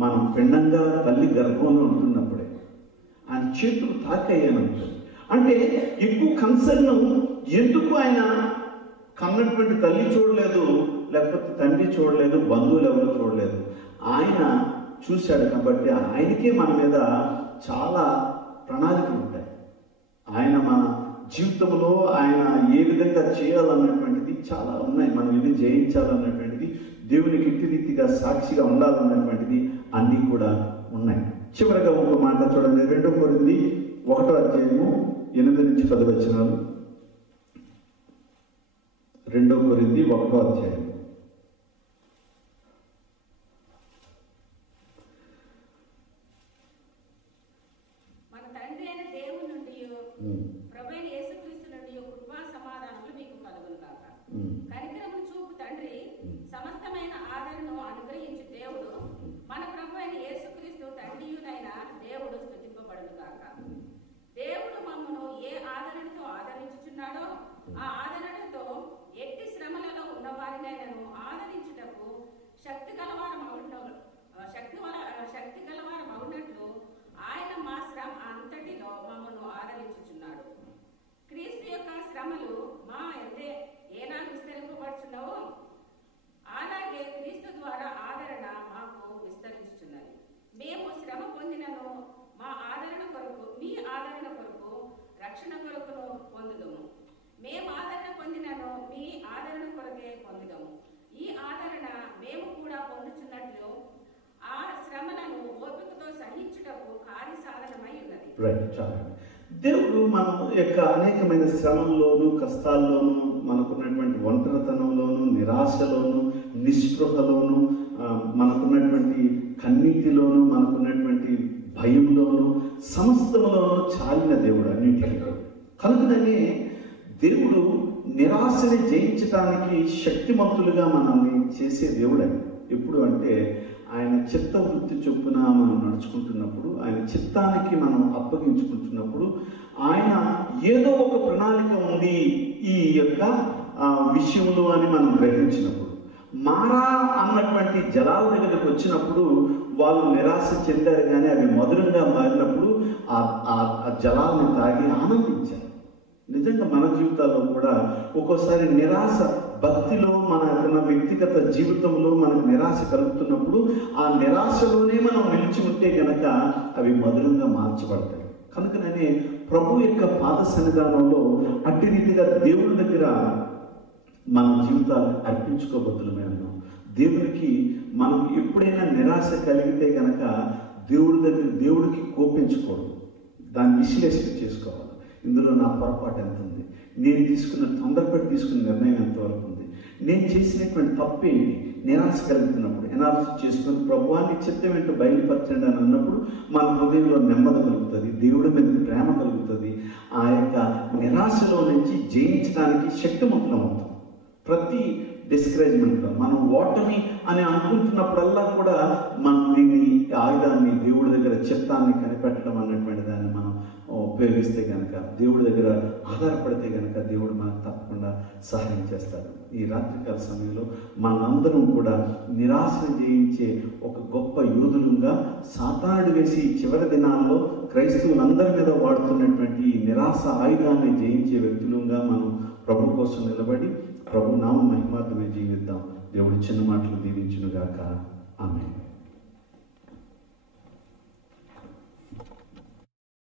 మనం పిండంగా తల్లి గర్భంలో ఉంటున్నప్పుడే ఆయన చేతులు తాకయ్యానంటాడు. అంటే ఎక్కువ కన్సర్న్ ఎందుకు ఆయన కన్నటువంటి తల్లి చూడలేదు, లేకపోతే తండ్రి చూడలేదు, బంధువులు ఎవరు చూడలేదు, ఆయన చూశాడు. కాబట్టి ఆయనకే మన మీద చాలా ప్రణాళికలు ఉంటాయి. ఆయన మన జీవితంలో ఆయన ఏ విధంగా చేయాలన్నటువంటిది చాలా ఉన్నాయి. మనం ఇది జయించాలన్నటువంటిది, దేవునికి ఇట్టి రీతిగా సాక్షిగా ఉండాలన్నటువంటిది అన్నీ కూడా ఉన్నాయి. చివరిగా ఒక మాట చూడండి, 2 కొరింథీ 1:8-10 2 కొరింథీ 1 మన తండ్రి అయిన దేవుని నుండి, ప్రభువైన యేసుక్రీస్తు నుండి కృపా సమాధానములు మీకు కలుగును గాక. కనికరమును చూపు తండ్రి సమస్తమైన ఆదరణను అనుగ్రహించు దేవుడు, మన ప్రభువైన యేసుక్రీస్తు తండ్రియునైన దేవుడు స్తుతింపబడును గాక. దేవుడు మమ్మను ఏ ఆదరణతో ఆదరించుచున్నాడో, ఆ ఆదరణతో ఎట్టి శ్రమలలో ఉన్నవారినైనను ఆదరించుటకు శక్తి గలవారమగునట్లు ఆయన మా శ్రమ అంతటిలో మమ్మను ఆదరించుచున్నాడు. క్రీస్తు యొక్క శ్రమలు మా ఏనాడు విస్తరింపబడుచున్నావో, అలాగే క్రీస్తు ద్వారా ఆదరణ మాకు విస్తరించుచున్నది. మేము శ్రమ పొందినను మా ఆదరణ కొరకు, మీ ఆదరణ కొరకు, రక్షణ కొరకును పొందుదము. మేము ఆదరణ పొందినను మీ ఆదరణ కొరకే పొందుదము. ఈ ఆదరణ మేము కూడా పొందుచున్నట్లు ఆ శ్రమలను ఓపికతో సహించుటకు కార్యసాధనమై ఉన్నది. దేవుడు మన యొక్క అనేకమైన శ్రమంలోను, కష్టాల్లోనూ, మనకున్నటువంటి ఒంటరితనంలోను, నిరాశలోను, నిస్పృహలోను, మనకున్నటువంటి కన్నీటిలోను, మనకున్నటువంటి భయంలోను, సమస్తములోనూ చాలిన దేవుడు అన్నింటినీ. కనుకనే దేవుడు నిరాశని జయించడానికి శక్తిమంతులుగా మనల్ని చేసే దేవుడు ఆయన. ఎప్పుడు అంటే ఆయన చిత్త వృత్తి చొప్పున మనం నడుచుకుంటున్నప్పుడు, ఆయన చిత్తానికి మనం అప్పగించుకుంటున్నప్పుడు, ఆయన ఏదో ఒక ప్రణాళిక ఉంది ఈ యొక్క విషయంలో అని మనం గ్రహించినప్పుడు, మారా అన్నటువంటి జలాల దగ్గరకు వచ్చినప్పుడు వాళ్ళు నిరాశ చెందారు. కానీ అవి మధురంగా మారినప్పుడు ఆ జలాలను తాగి ఆనందించారు. నిజంగా మన జీవితాల్లో కూడా ఒక్కోసారి నిరాశ, భక్తిలో, మన వ్యక్తిగత జీవితంలో మనకు నిరాశ కలుగుతున్నప్పుడు ఆ నిరాశలోనే మనం నిలిచి ఉంటే గనక అవి మధురంగా మార్చబడతాయి. కనుకనే ప్రభు యొక్క పాద సన్నిధానంలో అట్టి రీతిగా దేవుని దగ్గర మన జీవితాలను అర్పించుకోబద్దులమే ఉన్నాం. దేవునికి మనం ఎప్పుడైనా నిరాశ కలిగితే కనుక దేవుడికి కోపించుకోవడం, దాన్ని విశ్లేషణ చేసుకోవాలి. ఇందులో నా పొరపాటు ఎంత ఉంది, నేను తొందరపడి తీసుకున్న నిర్ణయం ఎంతవరకు ఉంది, నేను చేసినటువంటి తప్పేంటి, నిరాశ కలుగుతున్నప్పుడు ఎనాలిసిస్ చేసుకొని ప్రభువాన్ని చిత్తం ఏంటో బయలుపరచండి అని అన్నప్పుడు మన హృదయంలో నెమ్మది కలుగుతుంది, దేవుడి మీద ప్రేమ కలుగుతుంది. ఆ యొక్క నిరాశలో నుంచి జయించడానికి శక్తిమంతులం అవుతాం. ప్రతి డిస్కరేజ్మెంట్లో మనం ఓటమి అని అనుకుంటున్నప్పుడల్లా కూడా మనం దీన్ని ఆయుధాన్ని, దేవుడి దగ్గర చిత్తాన్ని కనిపెట్టడం అన్నటువంటి దాన్ని మనం ఉపయోగిస్తే కనుక, దేవుడి దగ్గర ఆధారపడితే కనుక దేవుడు మనకు తప్పకుండా సహాయం చేస్తాడు. ఈ రాత్రికాల సమయంలో మనందరం కూడా నిరాశను జయించే ఒక గొప్ప యోధులుగా, సాతానుడు వేసి చివరి దినాల్లో క్రైస్తవులందరి మీద వాడుతున్నటువంటి ఈ నిరాశ ఆయుధాన్ని జయించే వ్యక్తులుగా మనం ప్రభు కోసం నిలబడి ప్రభు నామ మహిమార్థమే జీవిద్దాం. దేవుడు చిన్న మాటలు దీవించునుగాక. ఆమేన్.